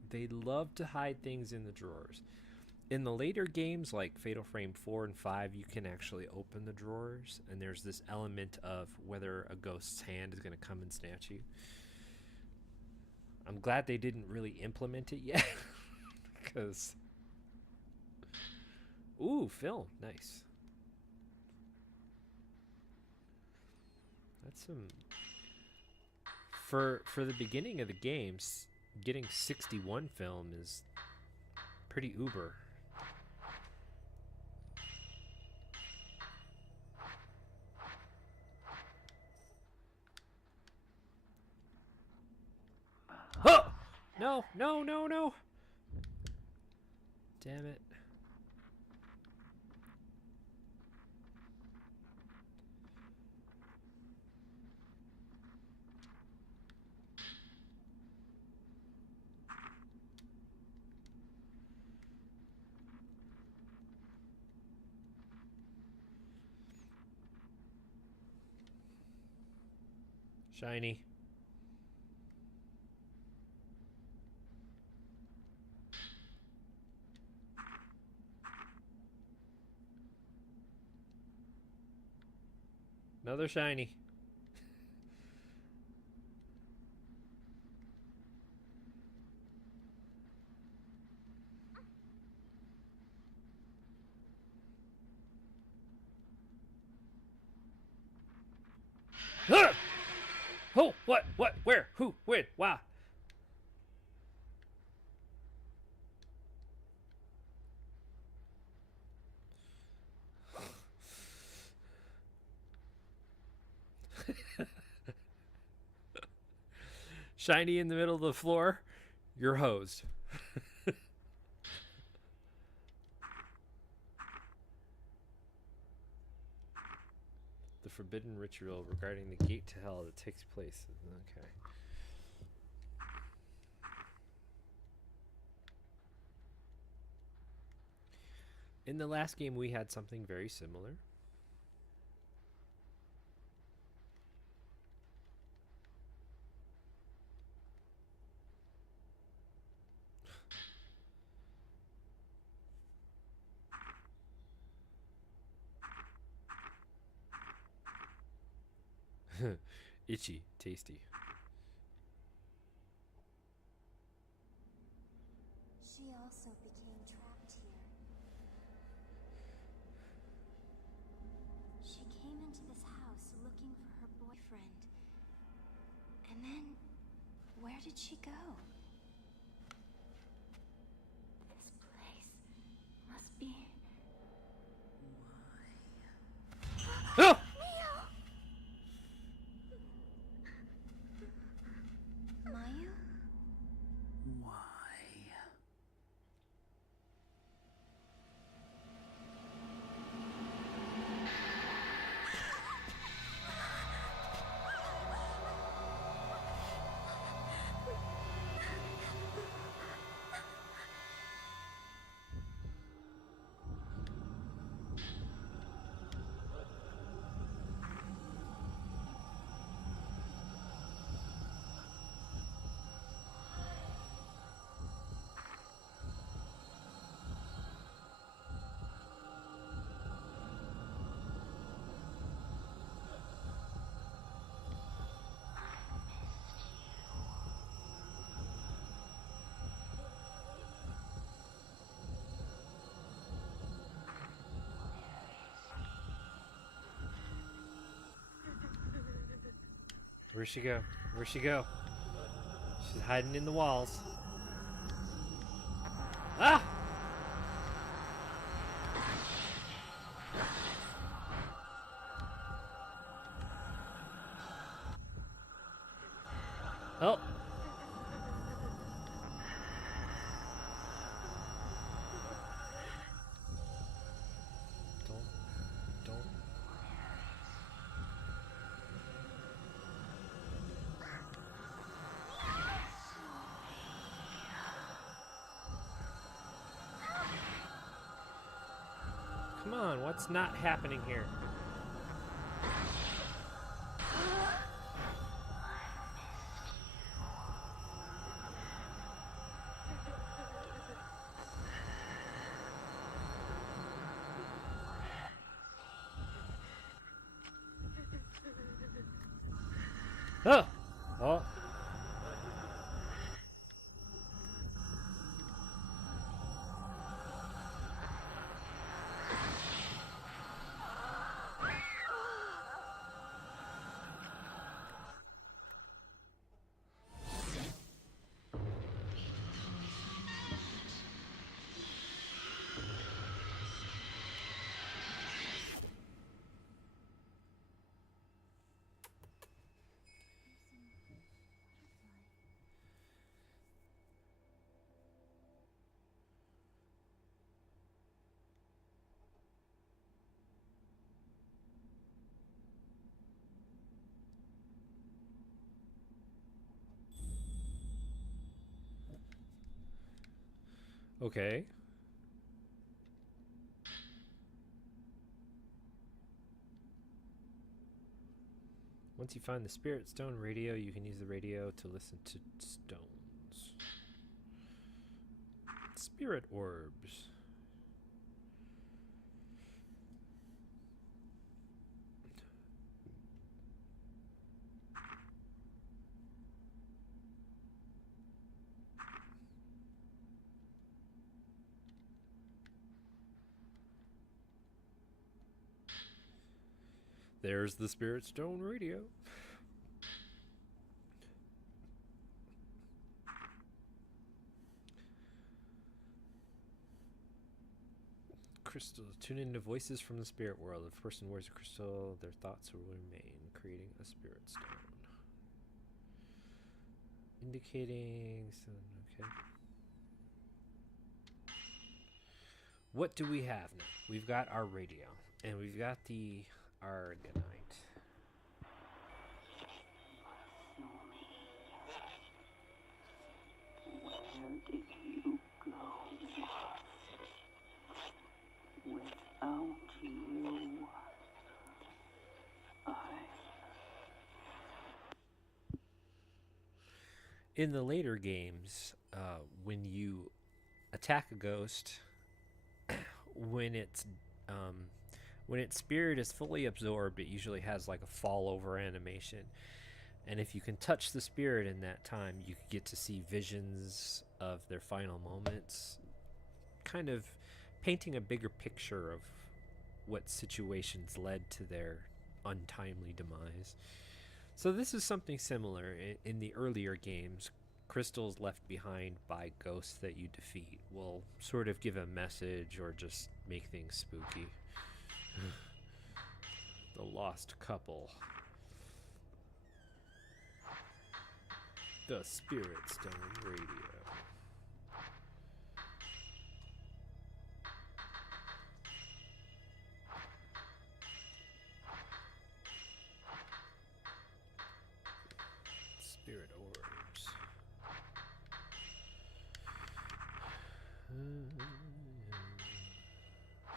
They love to hide things in the drawers. In the later games, like Fatal Frame 4 and 5, you can actually open the drawers, and there's this element of whether a ghost's hand is going to come and snatch you. I'm glad they didn't really implement it yet, because... Ooh, film. Nice. That's some... For the beginning of the games, getting 61 film is pretty uber. Oh! No, no, no, no! Damn it. Shiny. Another shiny. Ah! Oh, what, where, who, when, wow. Shiny in the middle of the floor, you're hosed. The forbidden ritual regarding the gate to hell that takes place. Okay. In the last game, we had something very similar. Itchy, tasty. She also became trapped here. She came into this house looking for her boyfriend. And then, where did she go? This place must be... Oh! Mayu? Where'd she go? Where'd she go? She's hiding in the walls. Ah! Oh. Don't. Come on, what's not happening here? Oh! Oh. Okay. Once you find the Spirit Stone radio, you can use the radio to listen to stones. Spirit orbs. There's the Spirit Stone radio. Crystal. Tune into voices from the spirit world. If a person wears a crystal, their thoughts will remain, creating a spirit stone. Indicating... Okay. What do we have now? We've got our radio. And we've got the Argonite. Where did you go? Without you, In the later games, when you attack a ghost, when its spirit is fully absorbed, it usually has like a fall over animation. And if you can touch the spirit in that time, you get to see visions of their final moments, kind of painting a bigger picture of what situations led to their untimely demise. So this is something similar. In the earlier games, crystals left behind by ghosts that you defeat will sort of give a message or just make things spooky. The lost couple. The Spirit Stone radio. Spirit orbs.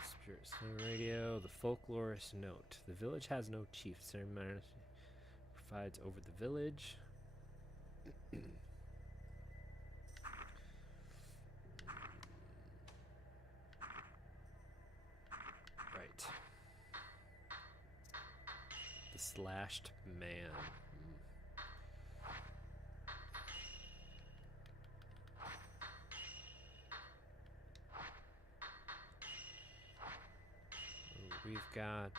Spirit Stone radio. The folklorist note. The village has no chief. Ceremony provides over the village. Right. The slashed man. We've got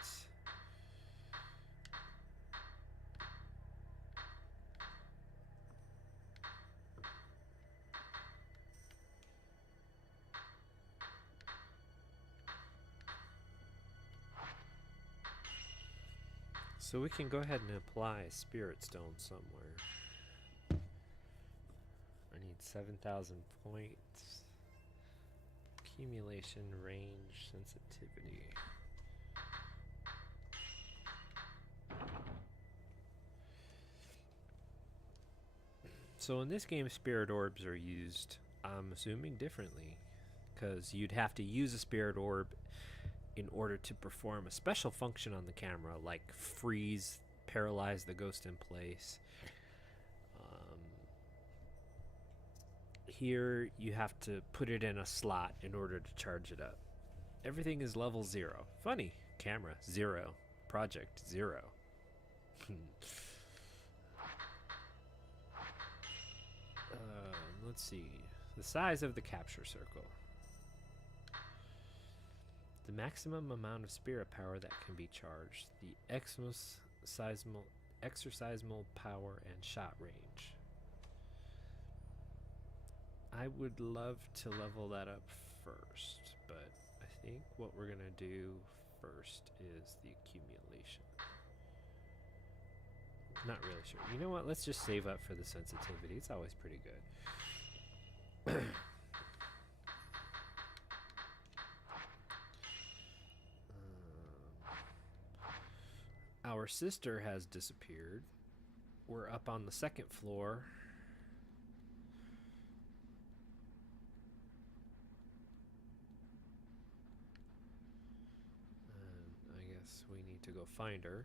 So we can go ahead and apply a spirit stone somewhere. I need 7,000 points. Accumulation, range, sensitivity. So in this game, spirit orbs are used, I'm assuming, differently. Because you'd have to use a spirit orb in order to perform a special function on the camera, like freeze, paralyze the ghost in place. Here, you have to put it in a slot in order to charge it up. Everything is level 0. Funny. Camera, 0. Project, 0. Let's see. The size of the capture circle. The maximum amount of spirit power that can be charged. The exercisable power and shot range. I would love to level that up first, but I think what we're going to do first is the accumulation. Not really sure. You know what? Let's just save up for the sensitivity. It's always pretty good. Our sister has disappeared. We're up on the 2nd floor. And I guess we need to go find her.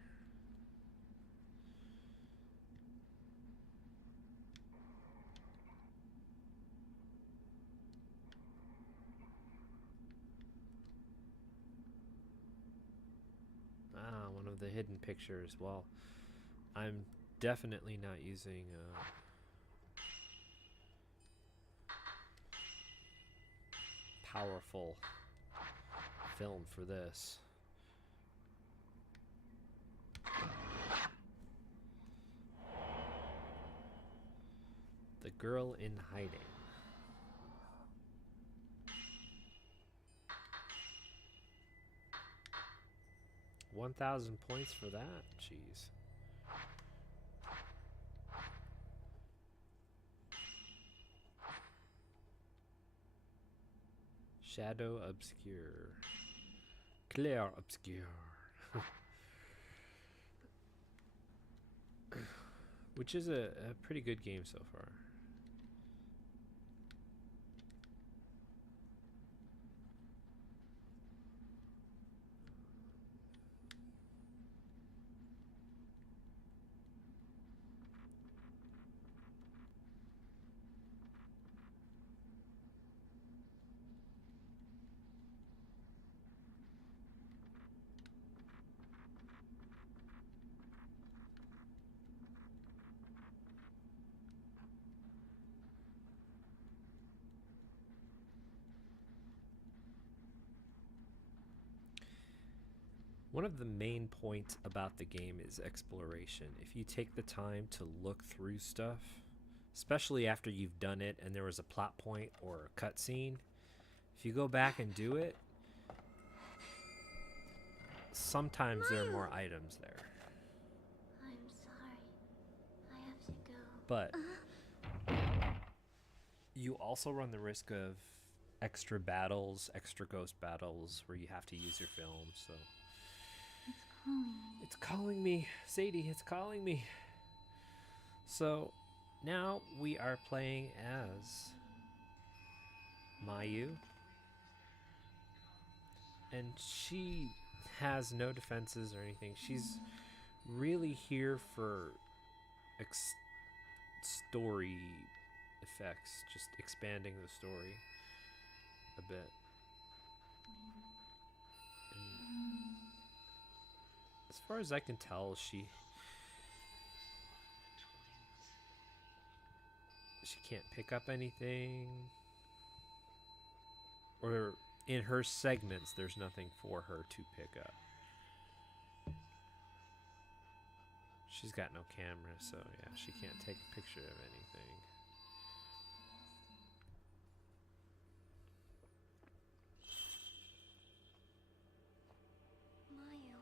One of the hidden pictures. Well, I'm definitely not using powerful film for this. The girl in hiding. 1,000 points for that? Jeez. Shadow obscure. Clair obscure. Which is a pretty good game so far. One of the main points about the game is exploration. If you take the time to look through stuff, especially after you've done it and there was a plot point or a cutscene, if you go back and do it, sometimes there are more items there. I'm sorry. I have to go. But you also run the risk of extra battles, extra ghost battles where you have to use your film, so... It's calling me. Sadie, it's calling me. So, now we are playing as Mayu. And she has no defenses or anything. She's really here for story effects, just expanding the story a bit. And as far as I can tell, she can't pick up anything, or in her segments there's nothing for her to pick up. She's got no camera, so yeah, she can't take a picture of anything. Mayu.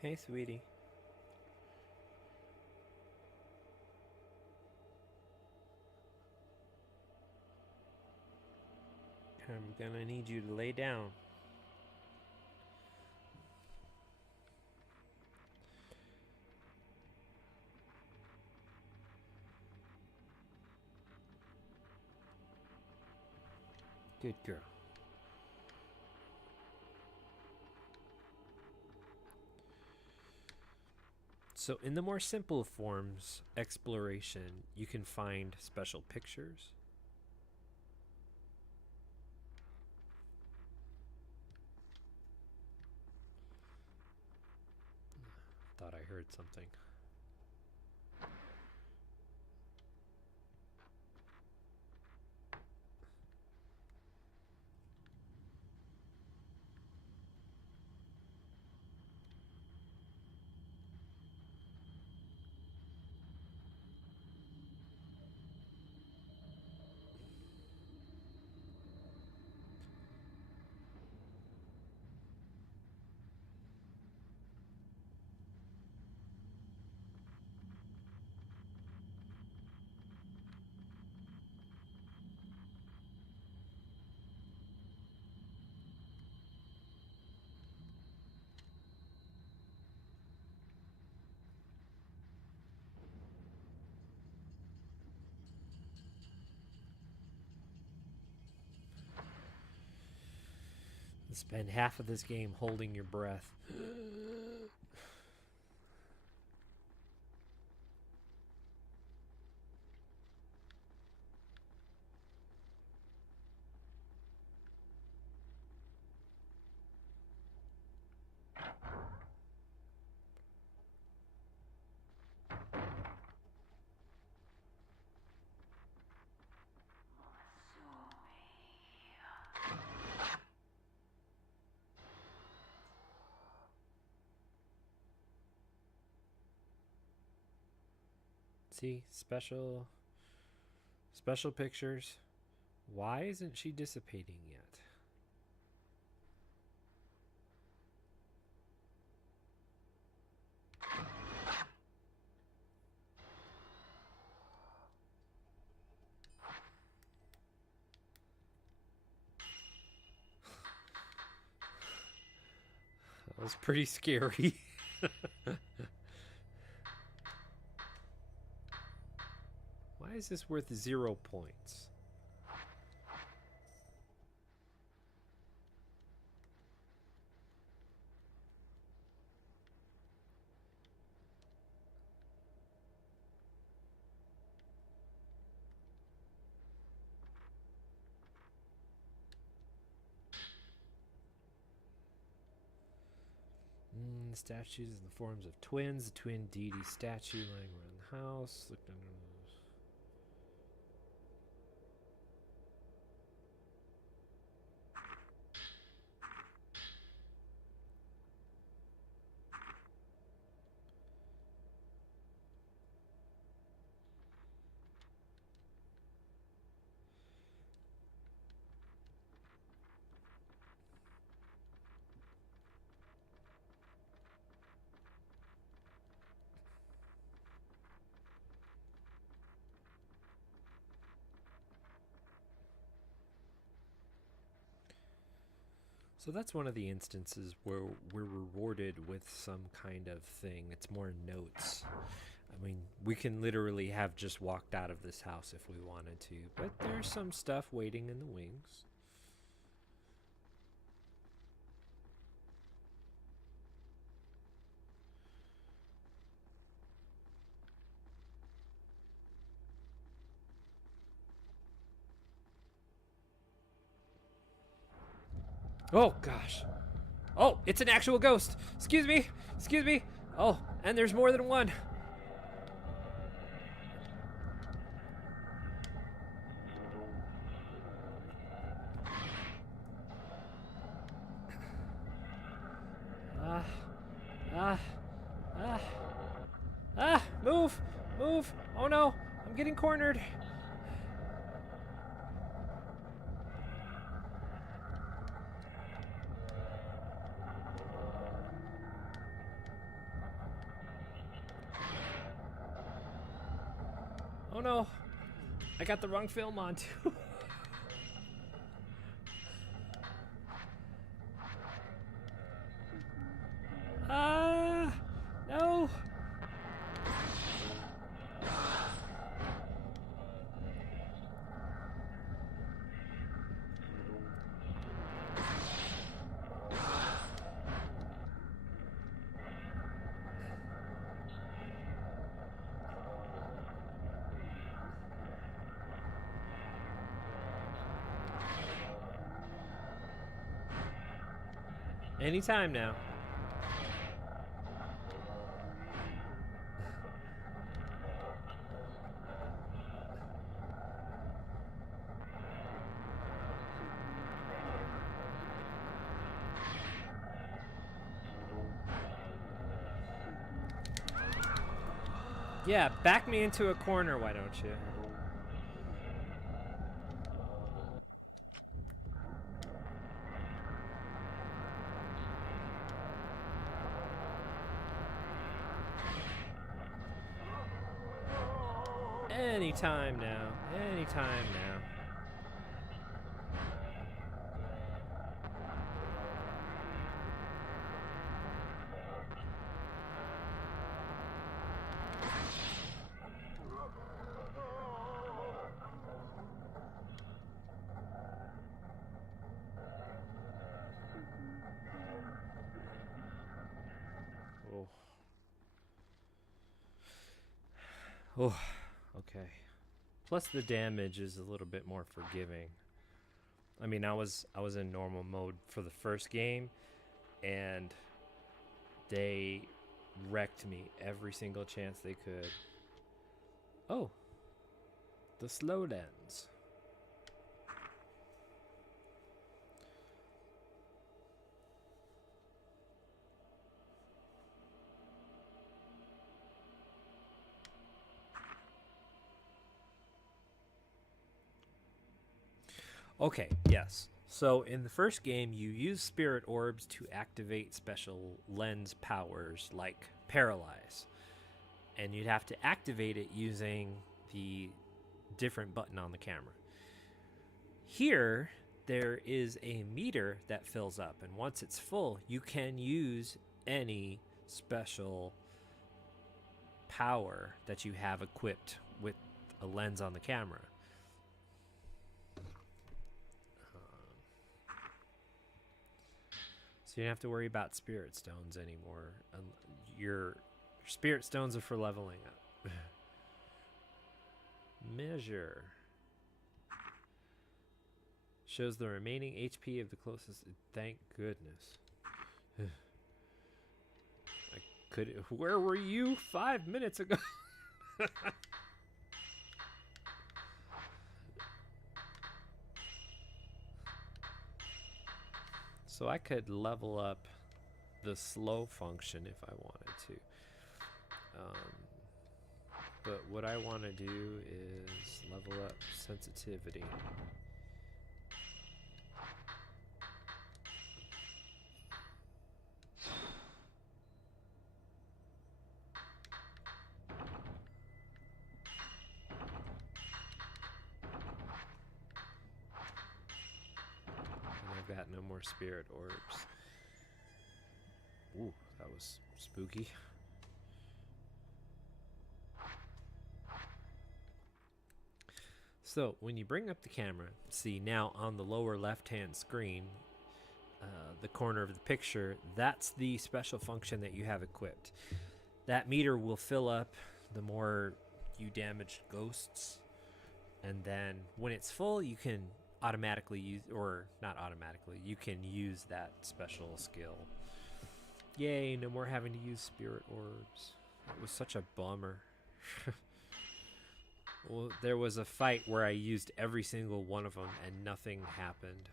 Hey, sweetie. I'm gonna need you to lay down. Good girl. So in the more simple forms, exploration, you can find special pictures. Thought I heard something. Spend half of this game holding your breath. See, special pictures. Why isn't she dissipating yet? That was pretty scary. Why is this worth 0 points? Statues in the forms of twins. The twin deity statue lying around the house. Look under those. So that's one of the instances where we're rewarded with some kind of thing. It's more notes. I mean, we can literally have just walked out of this house if we wanted to, but there's some stuff waiting in the wings. Oh, gosh. Oh, it's an actual ghost. Excuse me. Excuse me. Oh, and there's more than one. Move. Move. Oh, no. I'm getting cornered. Oh no! I got the wrong film on too. Ah! No! Anytime now. Yeah, back me into a corner, why don't you? Anytime now. Anytime now. Oh. Oh, okay. Plus the damage is a little bit more forgiving. I mean, I was in normal mode for the first game, and they wrecked me every single chance they could. Oh, the slow lens. Okay, yes. So in the first game, you use spirit orbs to activate special lens powers like Paralyze. And you'd have to activate it using the different button on the camera. Here, there is a meter that fills up, and once it's full, you can use any special power that you have equipped with a lens on the camera. So you don't have to worry about spirit stones anymore. Your spirit stones are for leveling up. Measure. Shows the remaining HP of the closest. Thank goodness. I could. Where were you 5 minutes ago? So I could level up the slow function if I wanted to. But what I want to do is level up sensitivity. And I've got no more spirit orbs. Ooh, that was spooky. So when you bring up the camera, see now on the lower left-hand screen, the corner of the picture, that's the special function that you have equipped. That meter will fill up the more you damage ghosts, and then when it's full, you can automatically use, or not automatically, you can use that special skill. Yay, no more having to use spirit orbs. It was such a bummer. Well, there was a fight where I used every single one of them and nothing happened.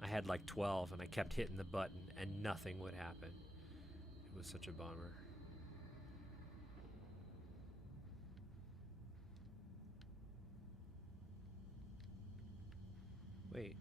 I had like 12 and I kept hitting the button and nothing would happen. It was such a bummer. Wait.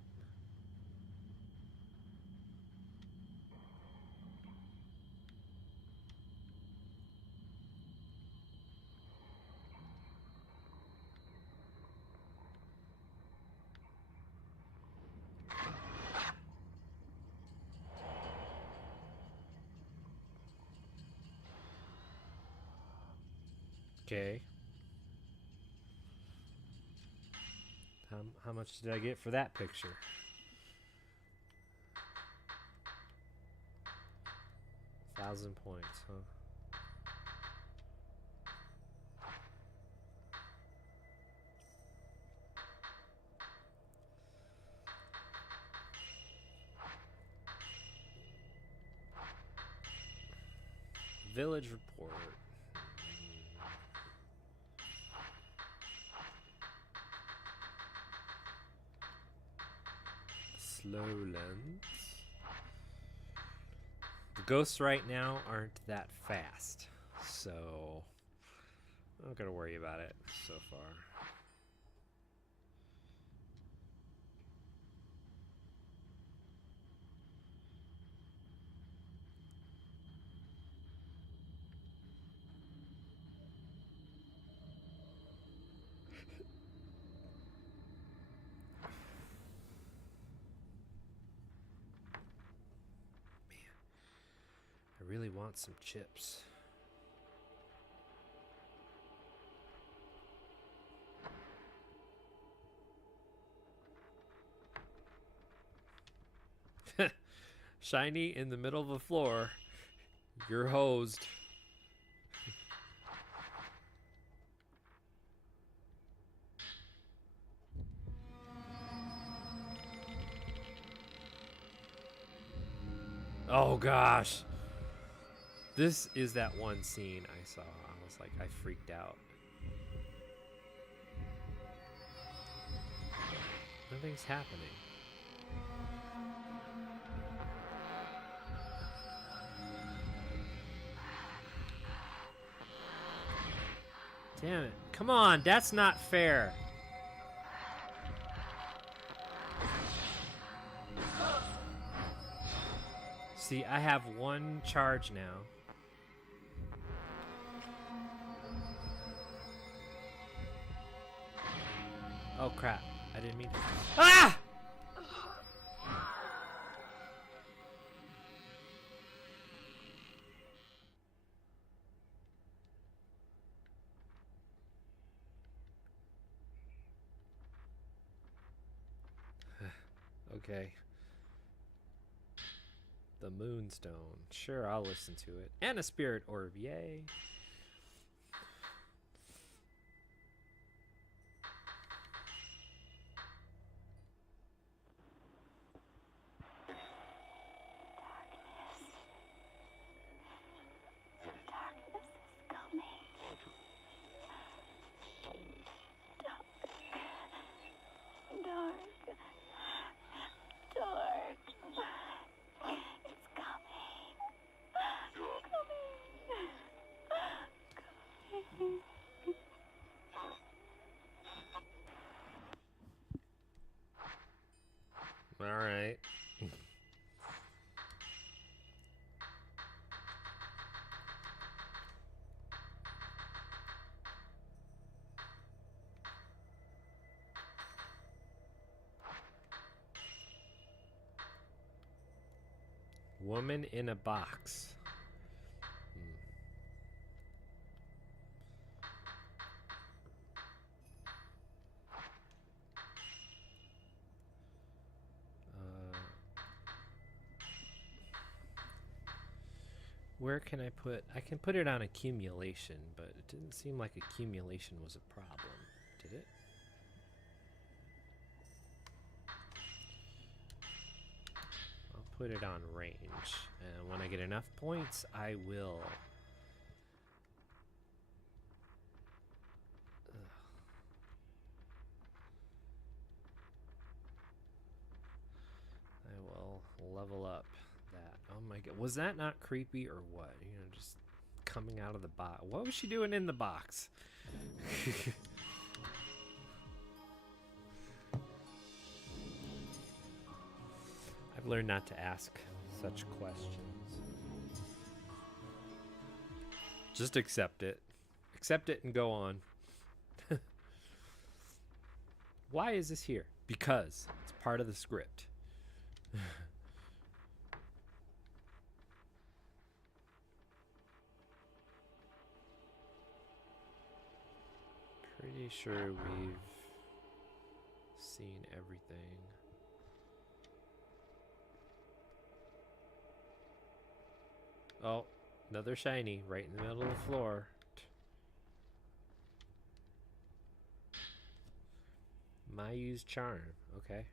Okay. How much did I get for that picture? $1,000 points, huh? Village report. Slowlands. The ghosts right now aren't that fast, so I'm not gonna worry about it so far. I really want some chips. Shiny in the middle of the floor. You're hosed. Oh gosh. This is that one scene I saw. I was like, I freaked out. Nothing's happening. Damn it. Come on, that's not fair. See, I have one charge now. Oh crap, I didn't mean to. Ah! Okay. The Moonstone. Sure, I'll listen to it. And a Spirit Orb, yay. All right. Woman in a box. Where can I put? I can put it on accumulation, but it didn't seem like accumulation was a problem, did it? I'll put it on range, and when I get enough points, I will. I will level up. Oh my god, was that not creepy or what? You know, just coming out of the box. What was she doing in the box? Learn not to ask such questions. Just accept it. Accept it and go on. Why is this here? Because it's part of the script. Pretty sure we've seen everything. Oh, another shiny right in the middle of the floor. Mayu's charm. Okay.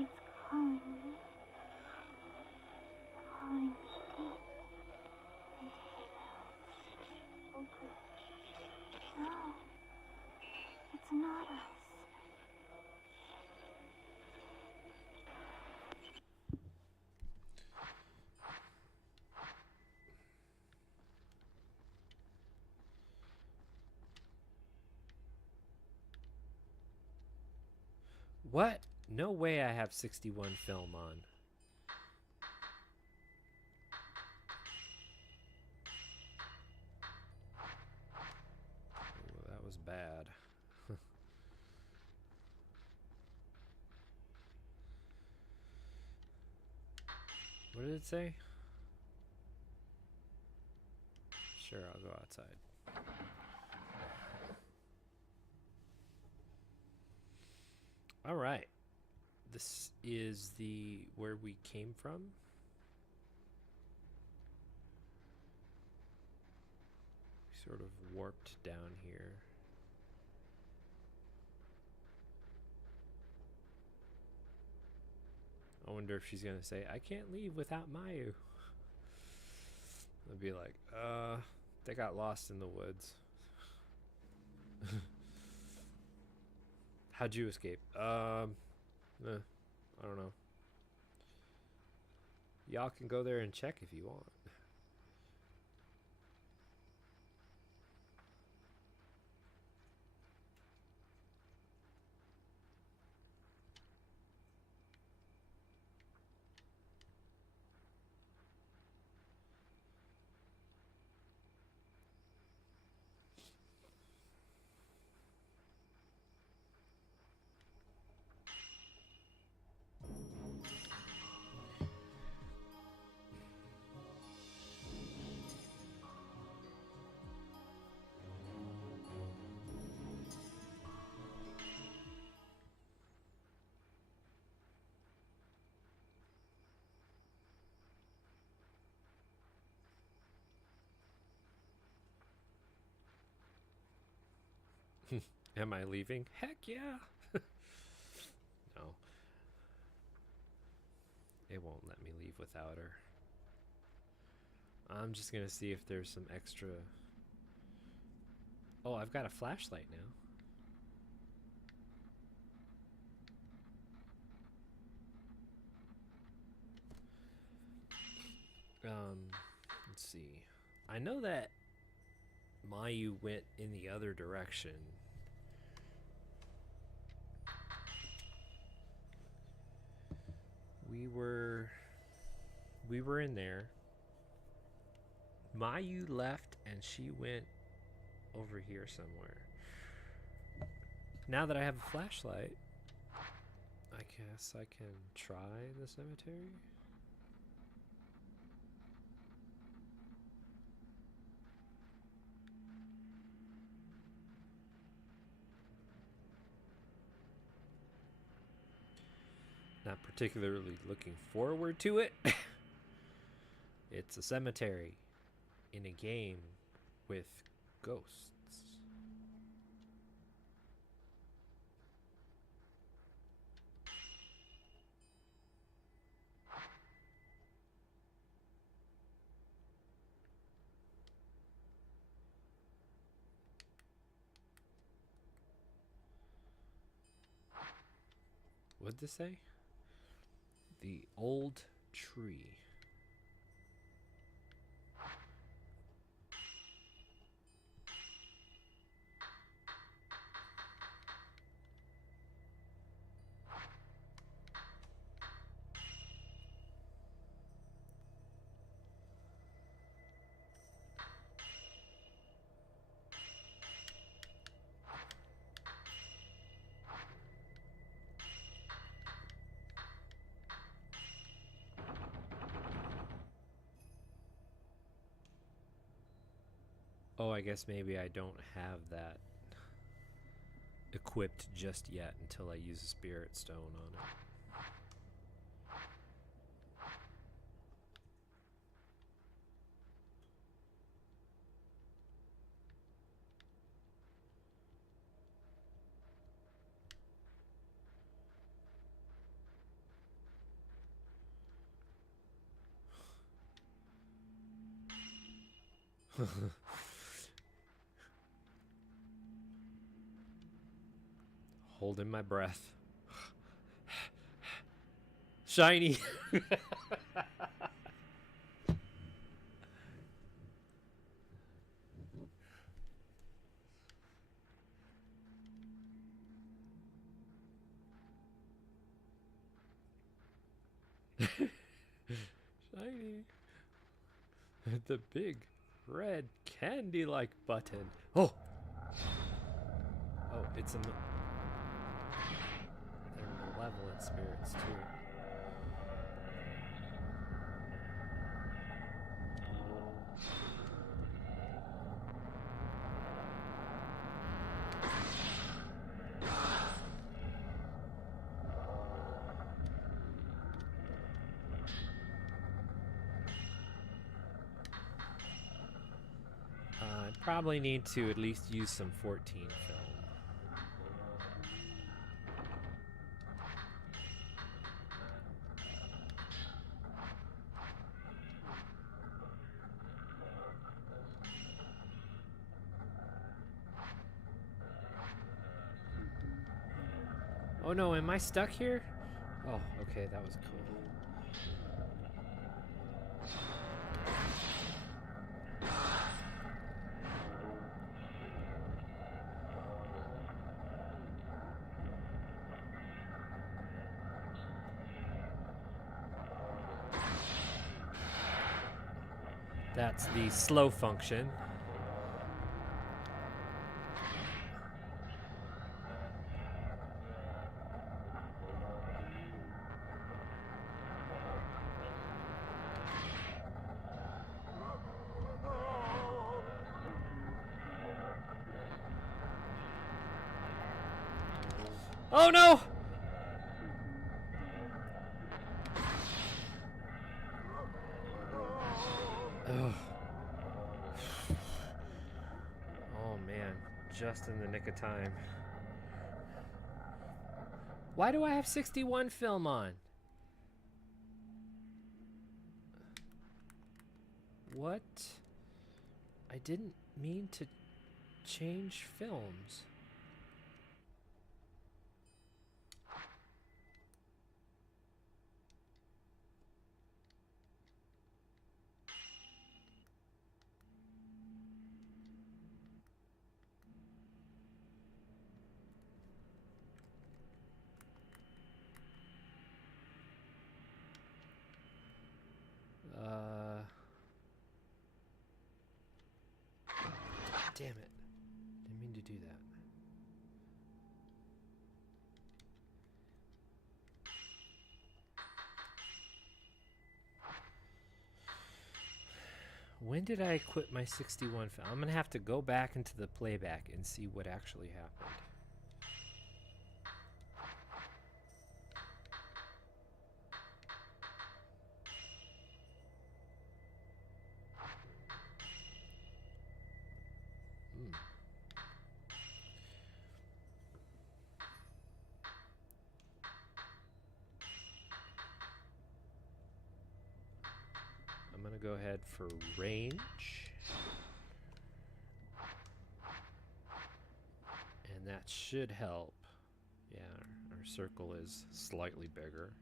It's calling me. Calling me deep into the village. No, it's not us. What? No way I have 61 film on. Ooh, that was bad. What did it say? Sure, I'll go outside. All right. This is the where we came from. Sort of warped down here. I wonder if she's gonna say, I can't leave without Mayu. I'd be like, they got lost in the woods. How'd you escape? I don't know. Y'all can go there and check if you want. Am I leaving? Heck yeah. No. It won't let me leave without her. I'm just gonna see if there's some extra. Oh, I've got a flashlight now. Let's see. I know that Mayu went in the other direction. We were in there. Mayu left and she went over here somewhere. Now that I have a flashlight, I guess I can try the cemetery. Not particularly looking forward to it. It's a cemetery in a game with ghosts. What'd this say? The old tree. Oh, I guess maybe I don't have that equipped just yet until I use a spirit stone on it. Holding my breath. Shiny. Shiny. The big red candy-like button. Oh. Oh, it's a. They're malevolent spirits too. I probably need to at least use some 14 film. Oh no, am I stuck here? Oh, okay, that was cool. That's the slow function. Oh no! Ugh. Oh man, just in the nick of time. Why do I have 61 film on? What? I didn't mean to change films. Damn it. Didn't mean to do that. When did I quit my 61 film? I'm gonna have to go back into the playback and see what actually happened. I'm gonna go ahead for range. And that should help. Yeah, our circle is slightly bigger.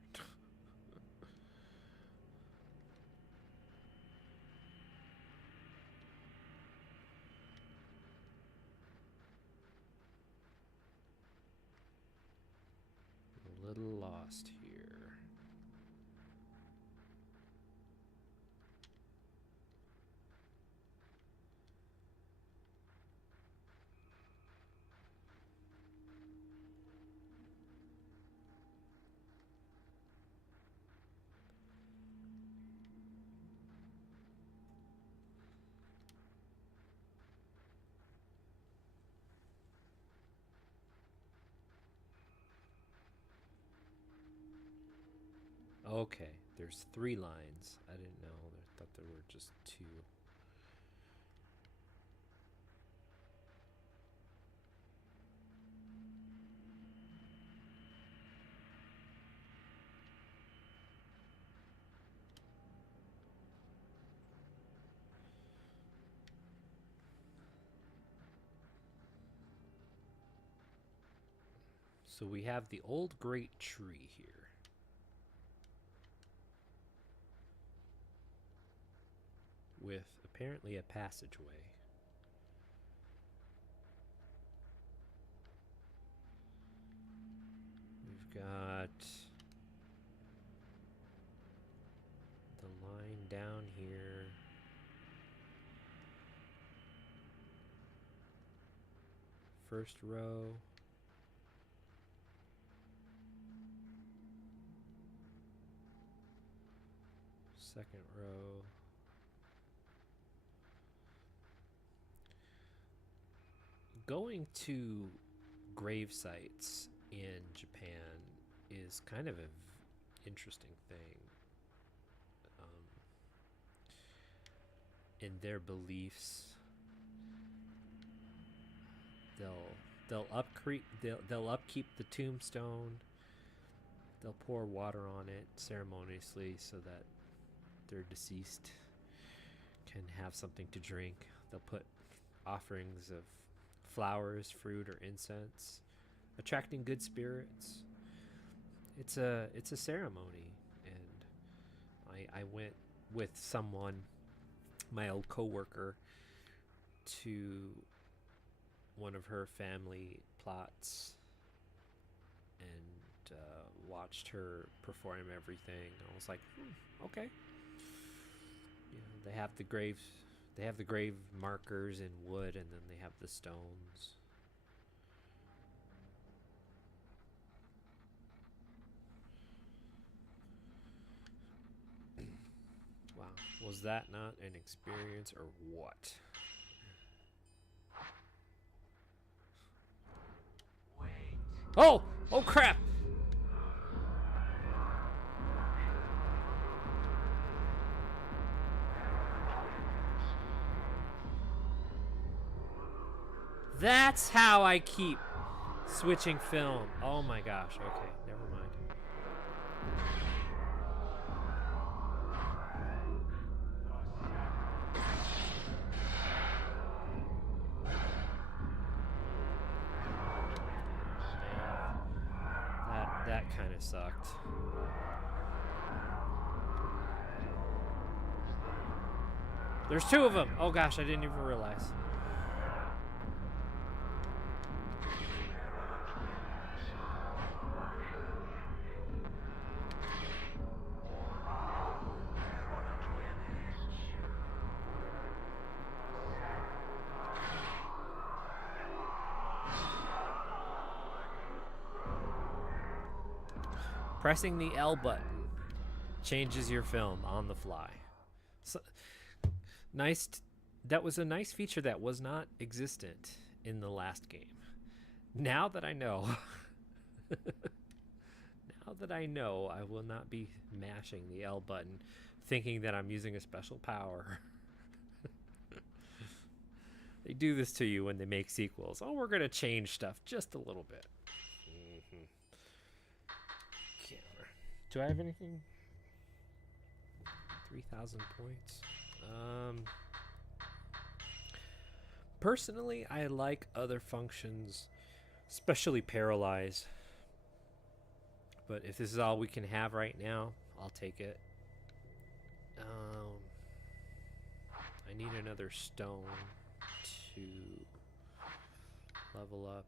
A little lost here. Okay, there's 3 lines. I didn't know. I thought there were just 2. So we have the old great tree here. With apparently a passageway. We've got the line down here. First row. Second row. Going to grave sites in Japan is kind of an interesting thing. In their beliefs, they'll upkeep the tombstone. They'll pour water on it ceremoniously so that their deceased can have something to drink. They'll put offerings of flowers, fruit, or incense, attracting good spirits. It's a ceremony, and I went with someone, my old coworker, to one of her family plots and watched her perform everything. I was like, okay. You know, they have the grave markers in wood, and then they have the stones. Wow, was that not an experience or what? Oh! Oh crap! That's how I keep switching film. Oh my gosh. Okay, never mind. That kind of sucked. There's 2 of them. Oh gosh, I didn't even realize. Pressing the L button changes your film on the fly. So, nice. That was a nice feature that was not existent in the last game. Now that I know, I will not be mashing the L button thinking that I'm using a special power. They do this to you when they make sequels. Oh, we're going to change stuff just a little bit. Do I have anything? 3,000 points. Personally, I like other functions, especially Paralyze. But if this is all we can have right now, I'll take it. I need another stone to level up.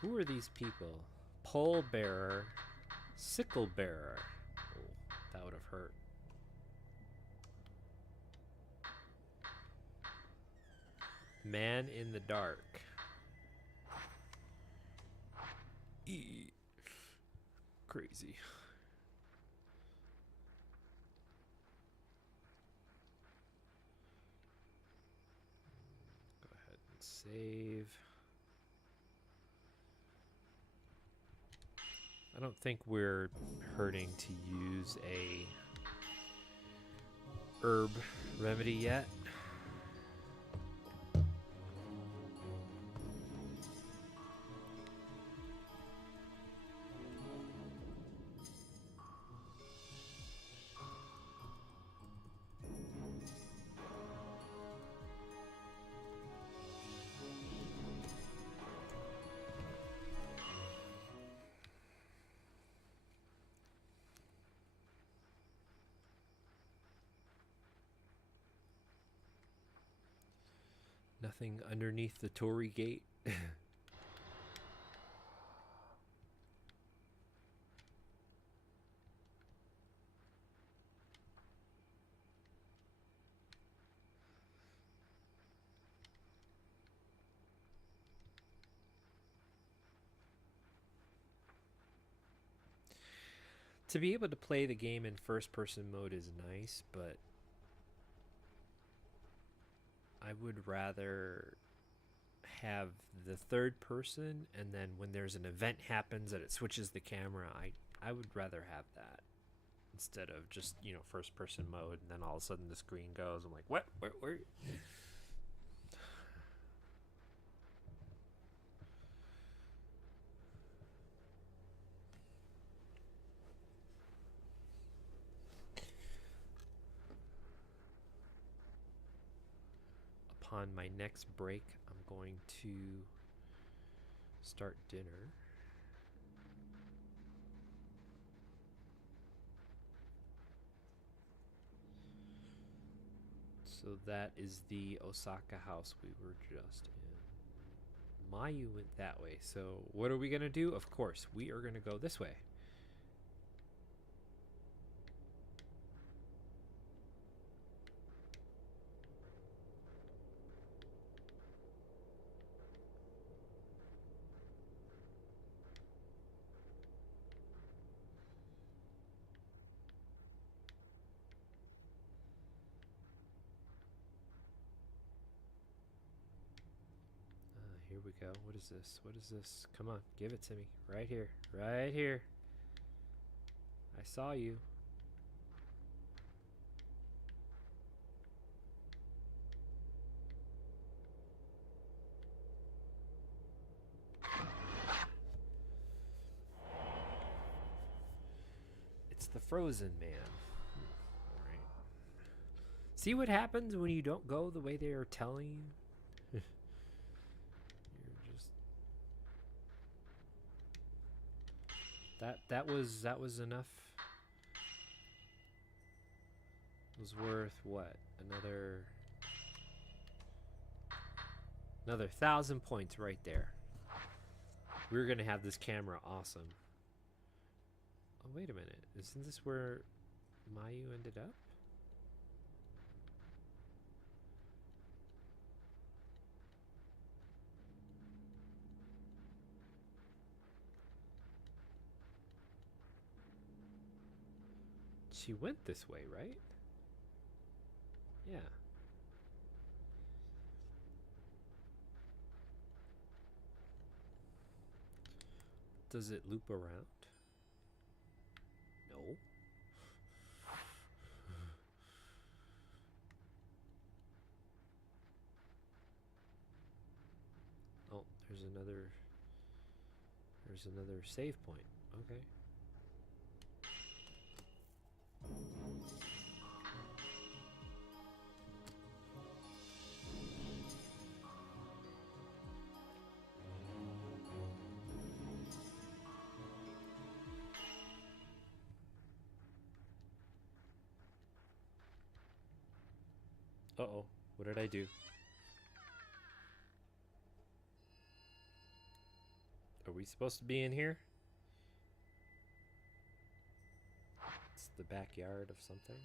Who are these people? Pole bearer, sickle bearer. Oh, that would have hurt. Man in the dark. Crazy. Go ahead and save. I don't think we're hurting to use a herb remedy yet. Nothing underneath the Torii gate. To be able to play the game in first-person mode is nice, but I would rather have the third person, and then when there's an event happens that it switches the camera, I would rather have that instead of just, you know, first person mode and then all of a sudden the screen goes. I'm like, what? Where? Upon my next break, I'm going to start dinner. So that is the Osaka house we were just in. Mayu went that way. So what are we going to do? Of course, we are going to go this way. Here we go. What is this? What is this? Come on, give it to me. Right here. Right here. I saw you. It's the frozen man. Alright. See what happens when you don't go the way they are telling you? That was enough. It was worth what? Another 1,000 points right there. We're gonna have this camera awesome. Oh, wait a minute. Isn't this where Mayu ended up? She went this way, right? Yeah. Does it loop around? No. Oh, there's another save point. Okay. Uh-oh. What did I do? Are we supposed to be in here? It's the backyard of something.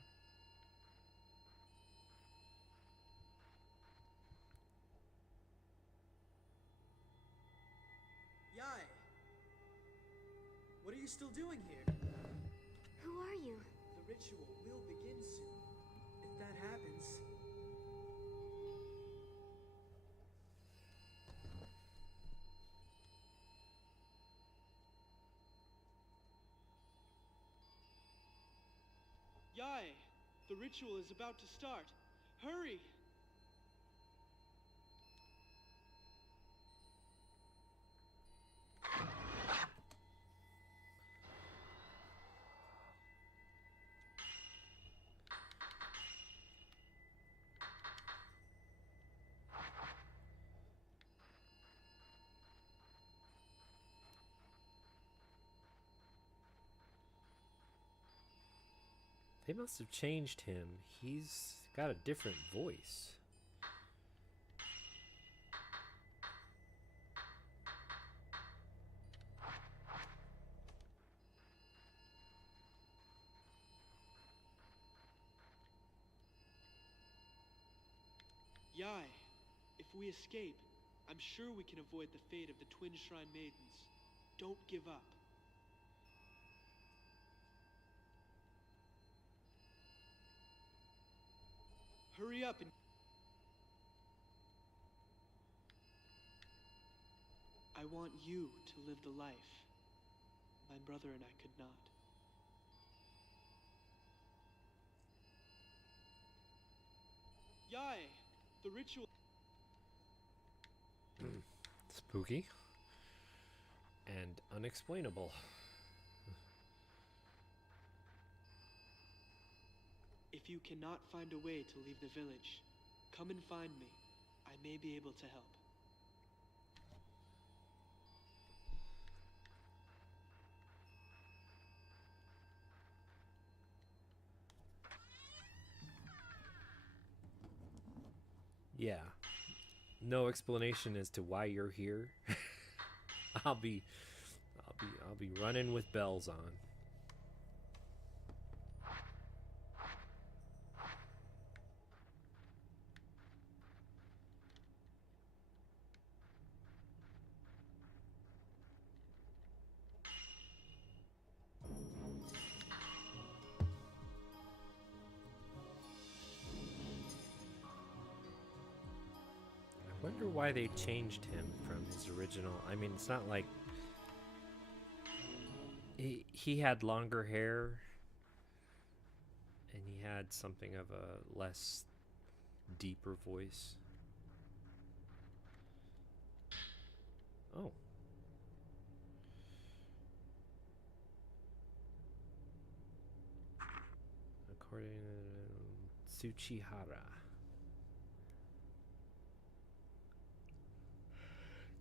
Yai! What are you still doing here? Who are you? The ritual will begin soon. If that happens... Yai! The ritual is about to start. Hurry! They must have changed him. He's got a different voice. Yai, if we escape, I'm sure we can avoid the fate of the Twin Shrine Maidens. Don't give up. Hurry up and... I want you to live the life my brother and I could not. Yai, the ritual... Spooky. And unexplainable. If you cannot find a way to leave the village, come and find me. I may be able to help. Yeah. No explanation as to why you're here. I'll be running with bells on. I wonder why they changed him from his original. I mean, it's not like he had longer hair and he had something of a less deeper voice. Oh. According to Tsuchihara.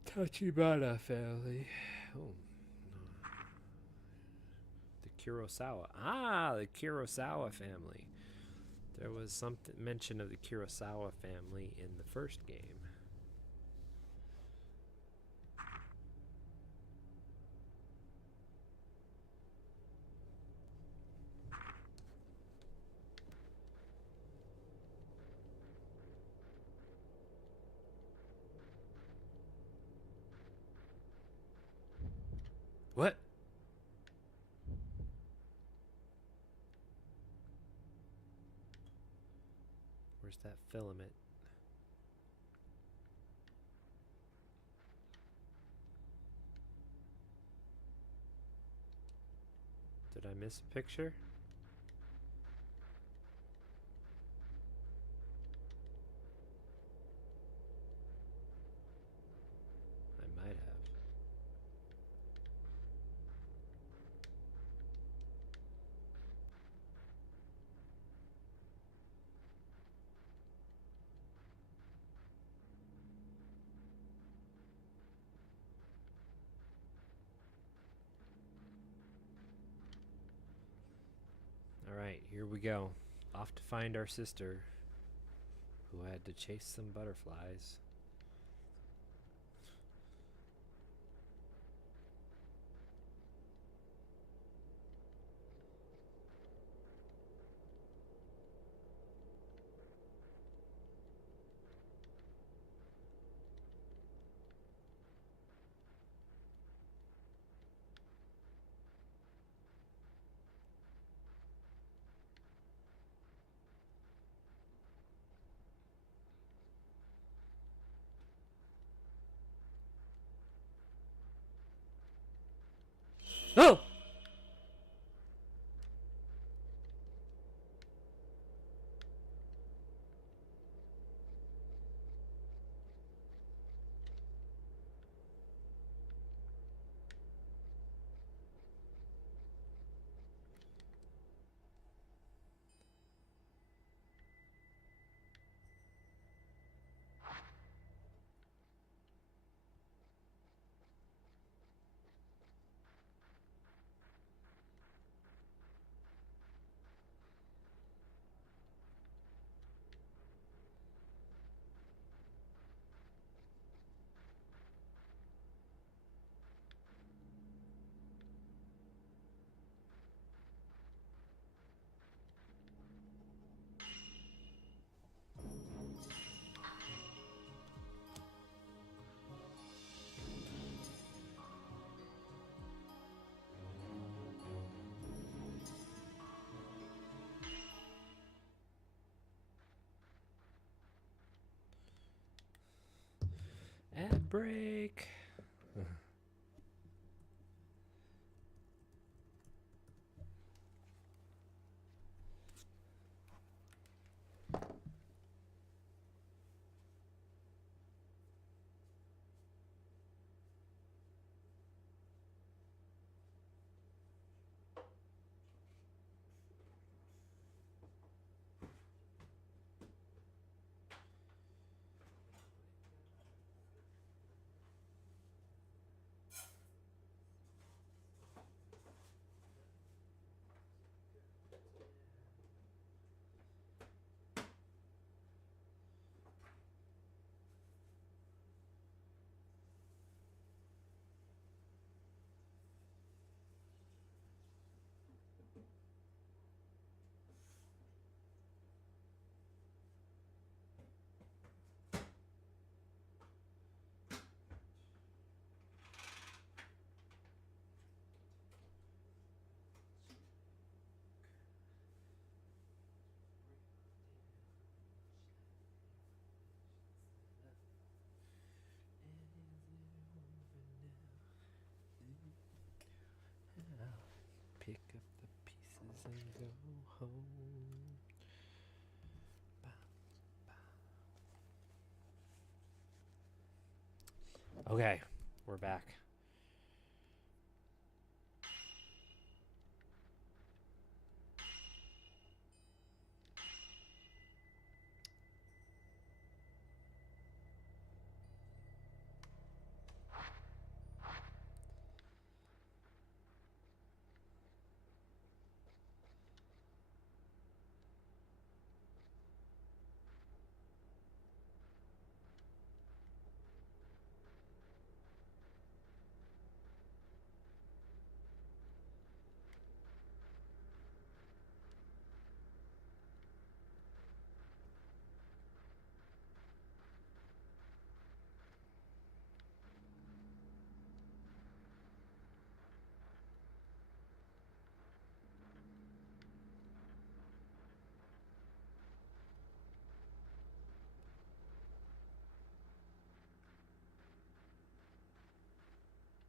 Tachibana family. Oh. The Kurosawa. Ah, the Kurosawa family. There was some mention of the Kurosawa family in the first game. What? Where's that filament? Did I miss a picture? I might have. Alright, here we go. Off to find our sister. who had to chase some butterflies. Oh! Ad break. Pick up the pieces and go home. Okay, we're back.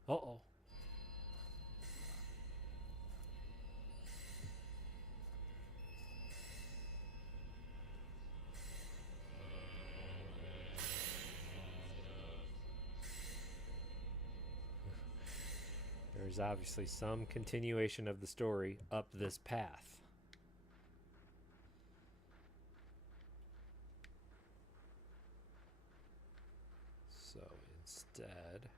Uh-oh. There's obviously some continuation of the story up this path. So instead...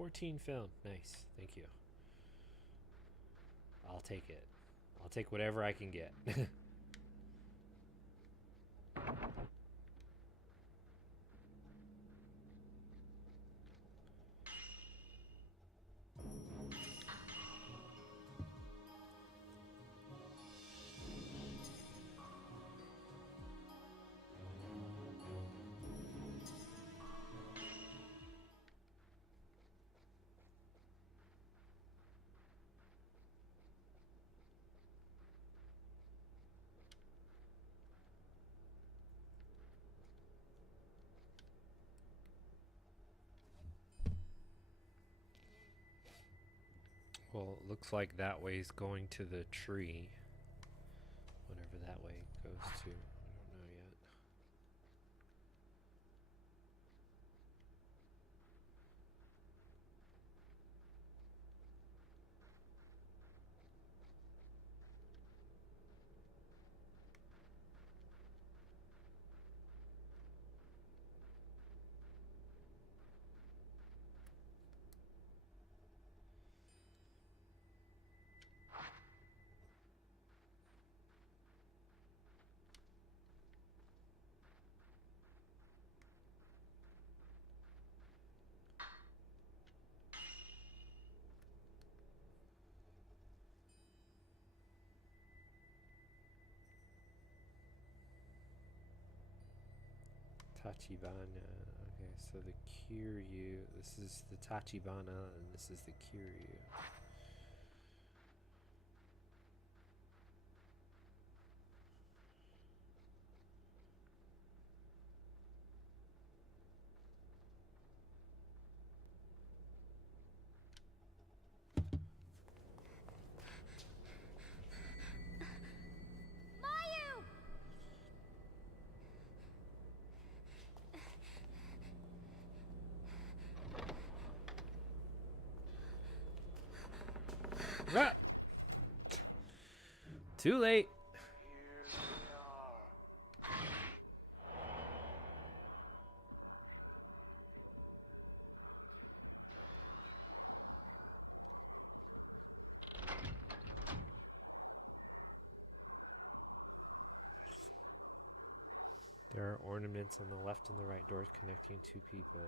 14 film. Nice. Thank you. I'll take it. I'll take whatever I can get. Well, it looks like that way's going to the tree. Whatever that way goes to. I don't know yet. Tachibana. Okay, so the Kiryu. This is the Tachibana, and this is the Kiryu. Mayu! Ah! Too late. There are ornaments on the left and the right doors connecting two people.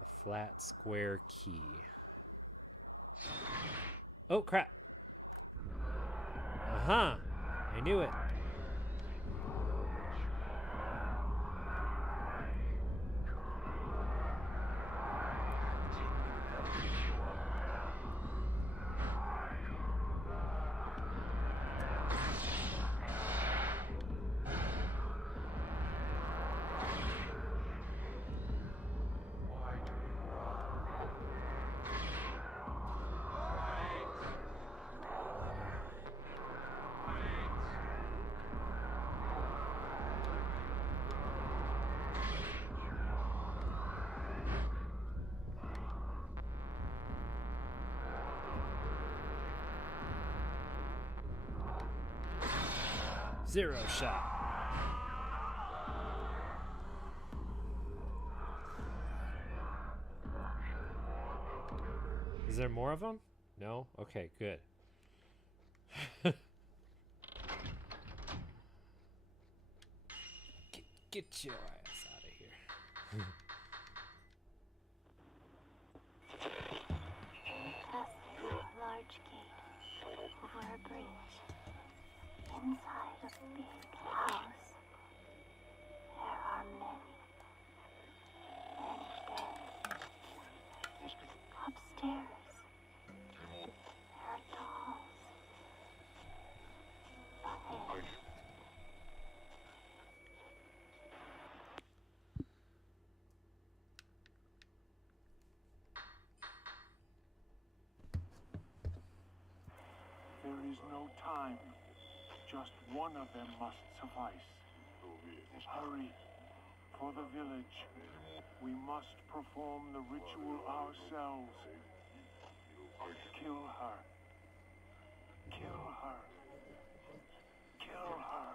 A flat square key. Oh crap! Uh-huh! I knew it. Zero shot. Is there more of them? No? Okay, good. Get your ass out of here. Pass through a large gate over a bridge. Inside a big house, there are many dead. Upstairs, there are dolls. Ahead, There is no time. Just one of them must suffice. Hurry. For the village. We must perform the ritual ourselves. Kill her. Kill her. Kill her.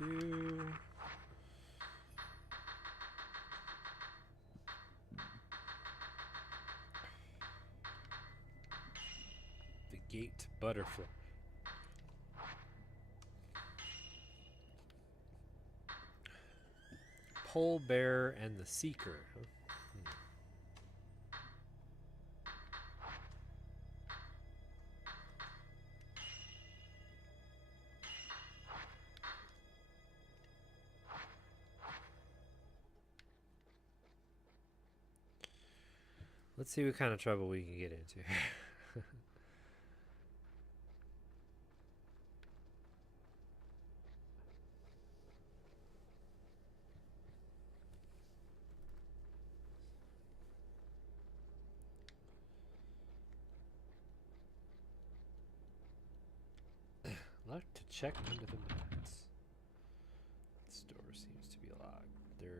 2. The gate butterfly. Pole bear and the seeker. Huh? Let's see what kind of trouble we can get into. I'd like to check under the mats. This door seems to be locked. There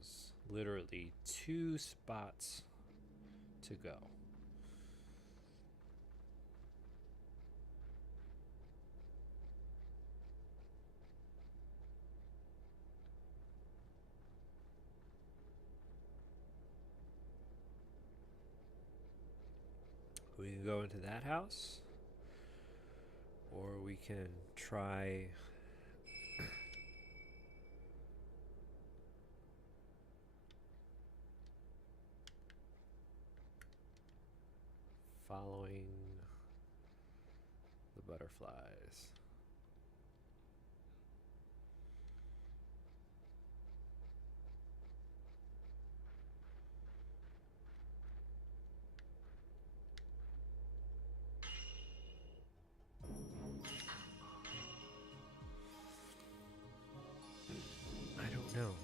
is literally 2 spots to go. We can go into that house, or we can try following the butterflies. I don't know.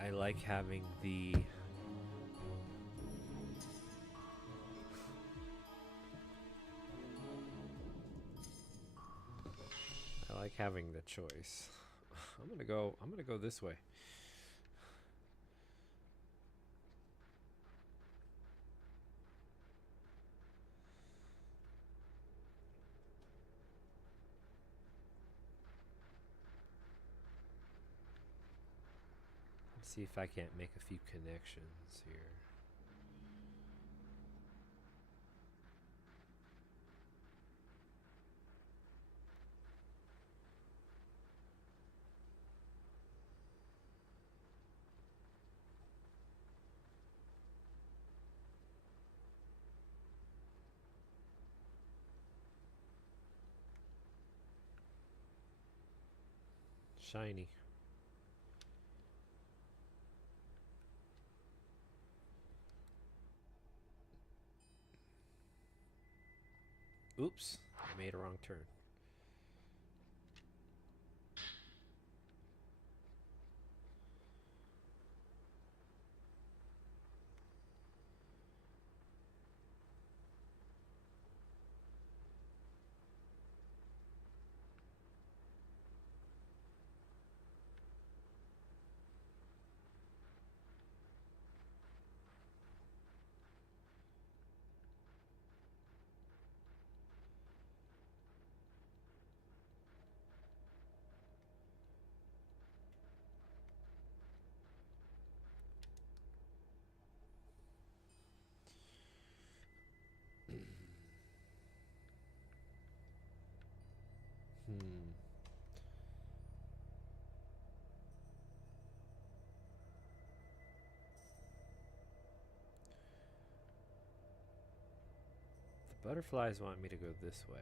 I like having the choice. I'm gonna go this way. Let's see if I can't make a few connections here. Shiny. Oops, I made a wrong turn. The butterflies want me to go this way.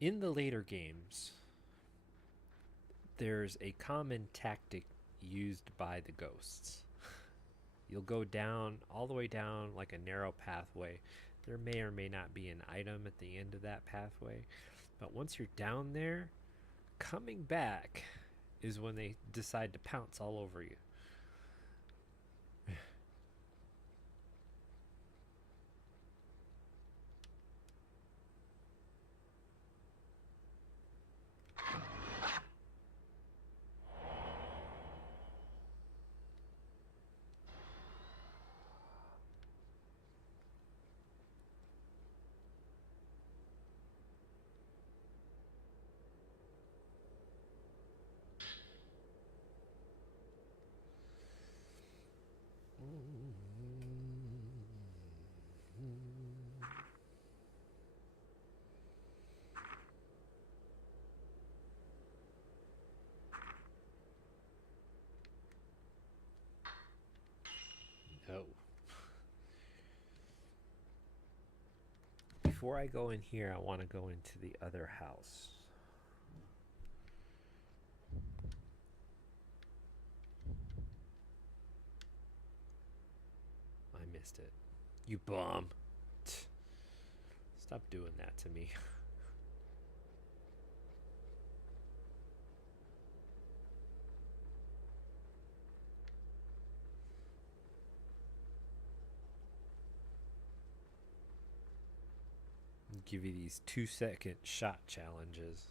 In the later games, there's a common tactic used by the ghosts. You'll go down, all the way down like a narrow pathway. There may or may not be an item at the end of that pathway. But once you're down there, coming back is when they decide to pounce all over you. before I go in here, I want to go into the other house. I missed it. You bum. Stop doing that to me. Give you these 2-second shot challenges.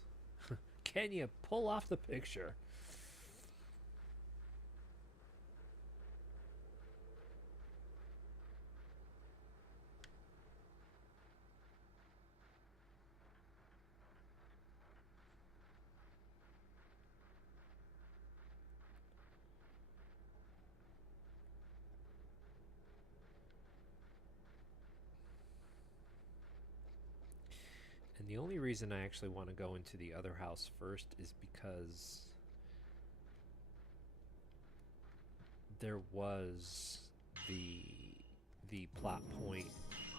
Can you pull off the picture? And the only reason I actually want to go into the other house first is because there was the plot point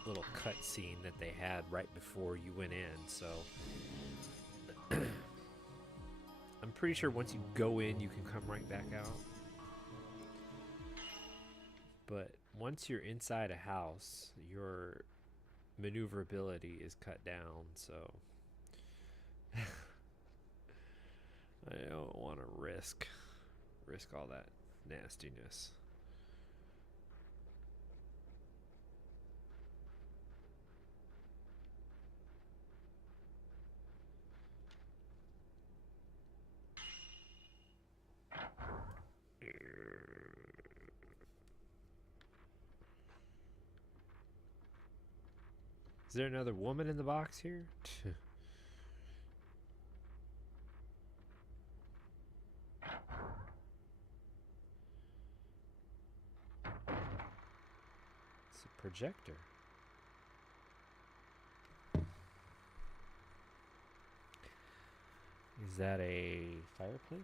little cutscene that they had right before you went in, so I'm pretty sure once you go in you can come right back out. But once you're inside a house, your maneuverability is cut down, so I don't want to risk all that nastiness. Is there another woman in the box here? It's a projector. Is that a fireplace?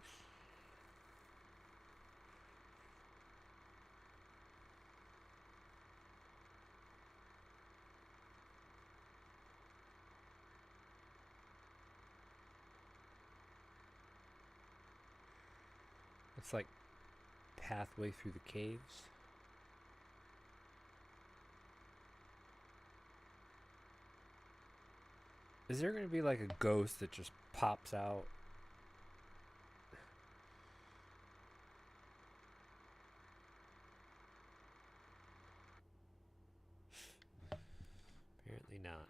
It's like pathway through the caves. Is there going to be like a ghost that just pops out? Apparently not.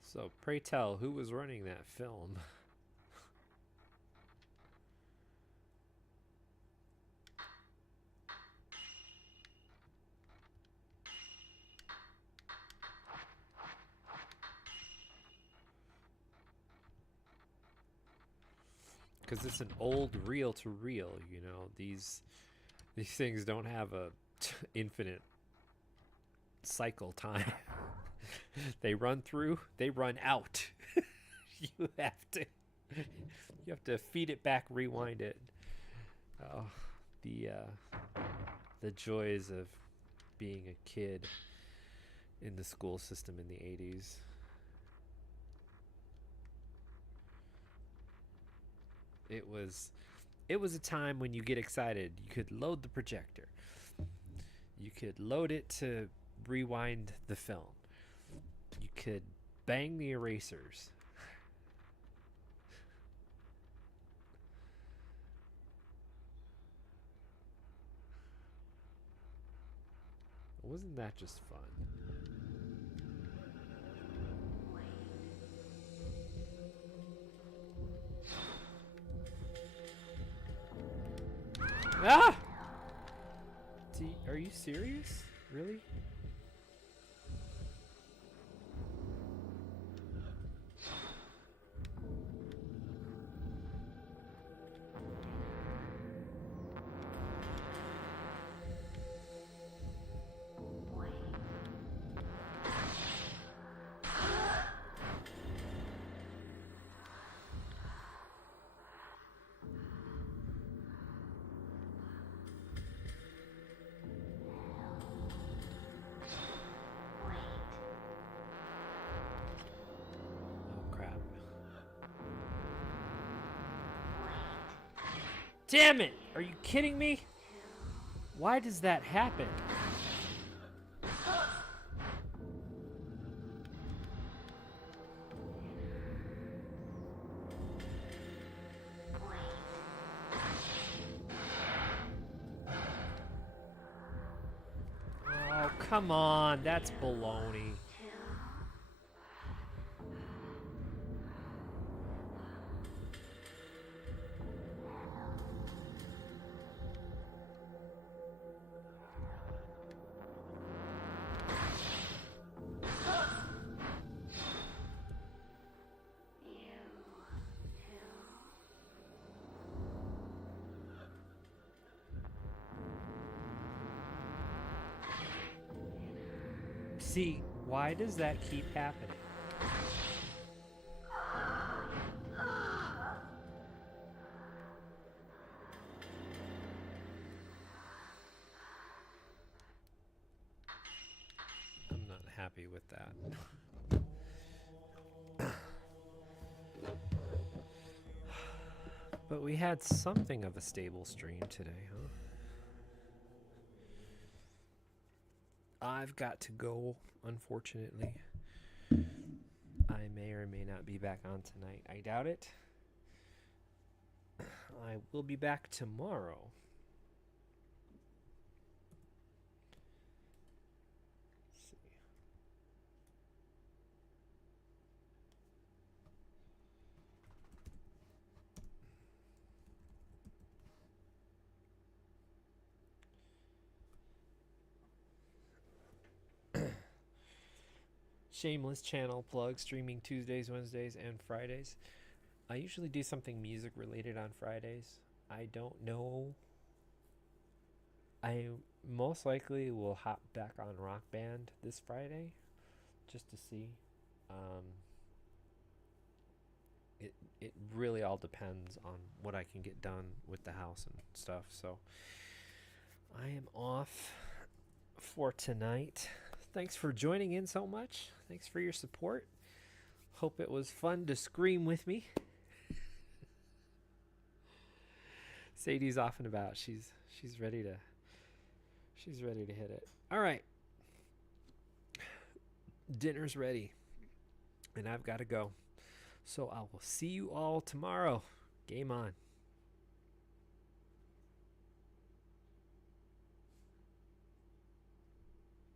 So, pray tell, who was running that film? Because it's an old reel-to-reel, you know. These things don't have a infinite cycle time. They run through, they run out. you have to feed it back, rewind it. Oh, the joys of being a kid in the school system in the 80s. It was a time when you get excited. You could load the projector. You could load it to rewind the film. You could bang the erasers. Wasn't that just fun? Ah! Are you serious? Really? Damn it! Are you kidding me? Why does that happen? Oh, come on. That's baloney. See, why does that keep happening? I'm not happy with that. But we had something of a stable stream today, huh? I've got to go, unfortunately. I may or may not be back on tonight. I doubt it. I will be back tomorrow. Let's see. Shameless channel plug, streaming Tuesdays, Wednesdays, and Fridays. I usually do something music related on Fridays. I don't know. I most likely will hop back on Rock Band this Friday just to see. It really all depends on what I can get done with the house and stuff. So I am off for tonight. Thanks for joining in so much. Thanks for your support. Hope it was fun to scream with me. Sadie's off and about. She's ready to hit it. All right. Dinner's ready. And I've got to go. So I will see you all tomorrow. Game on.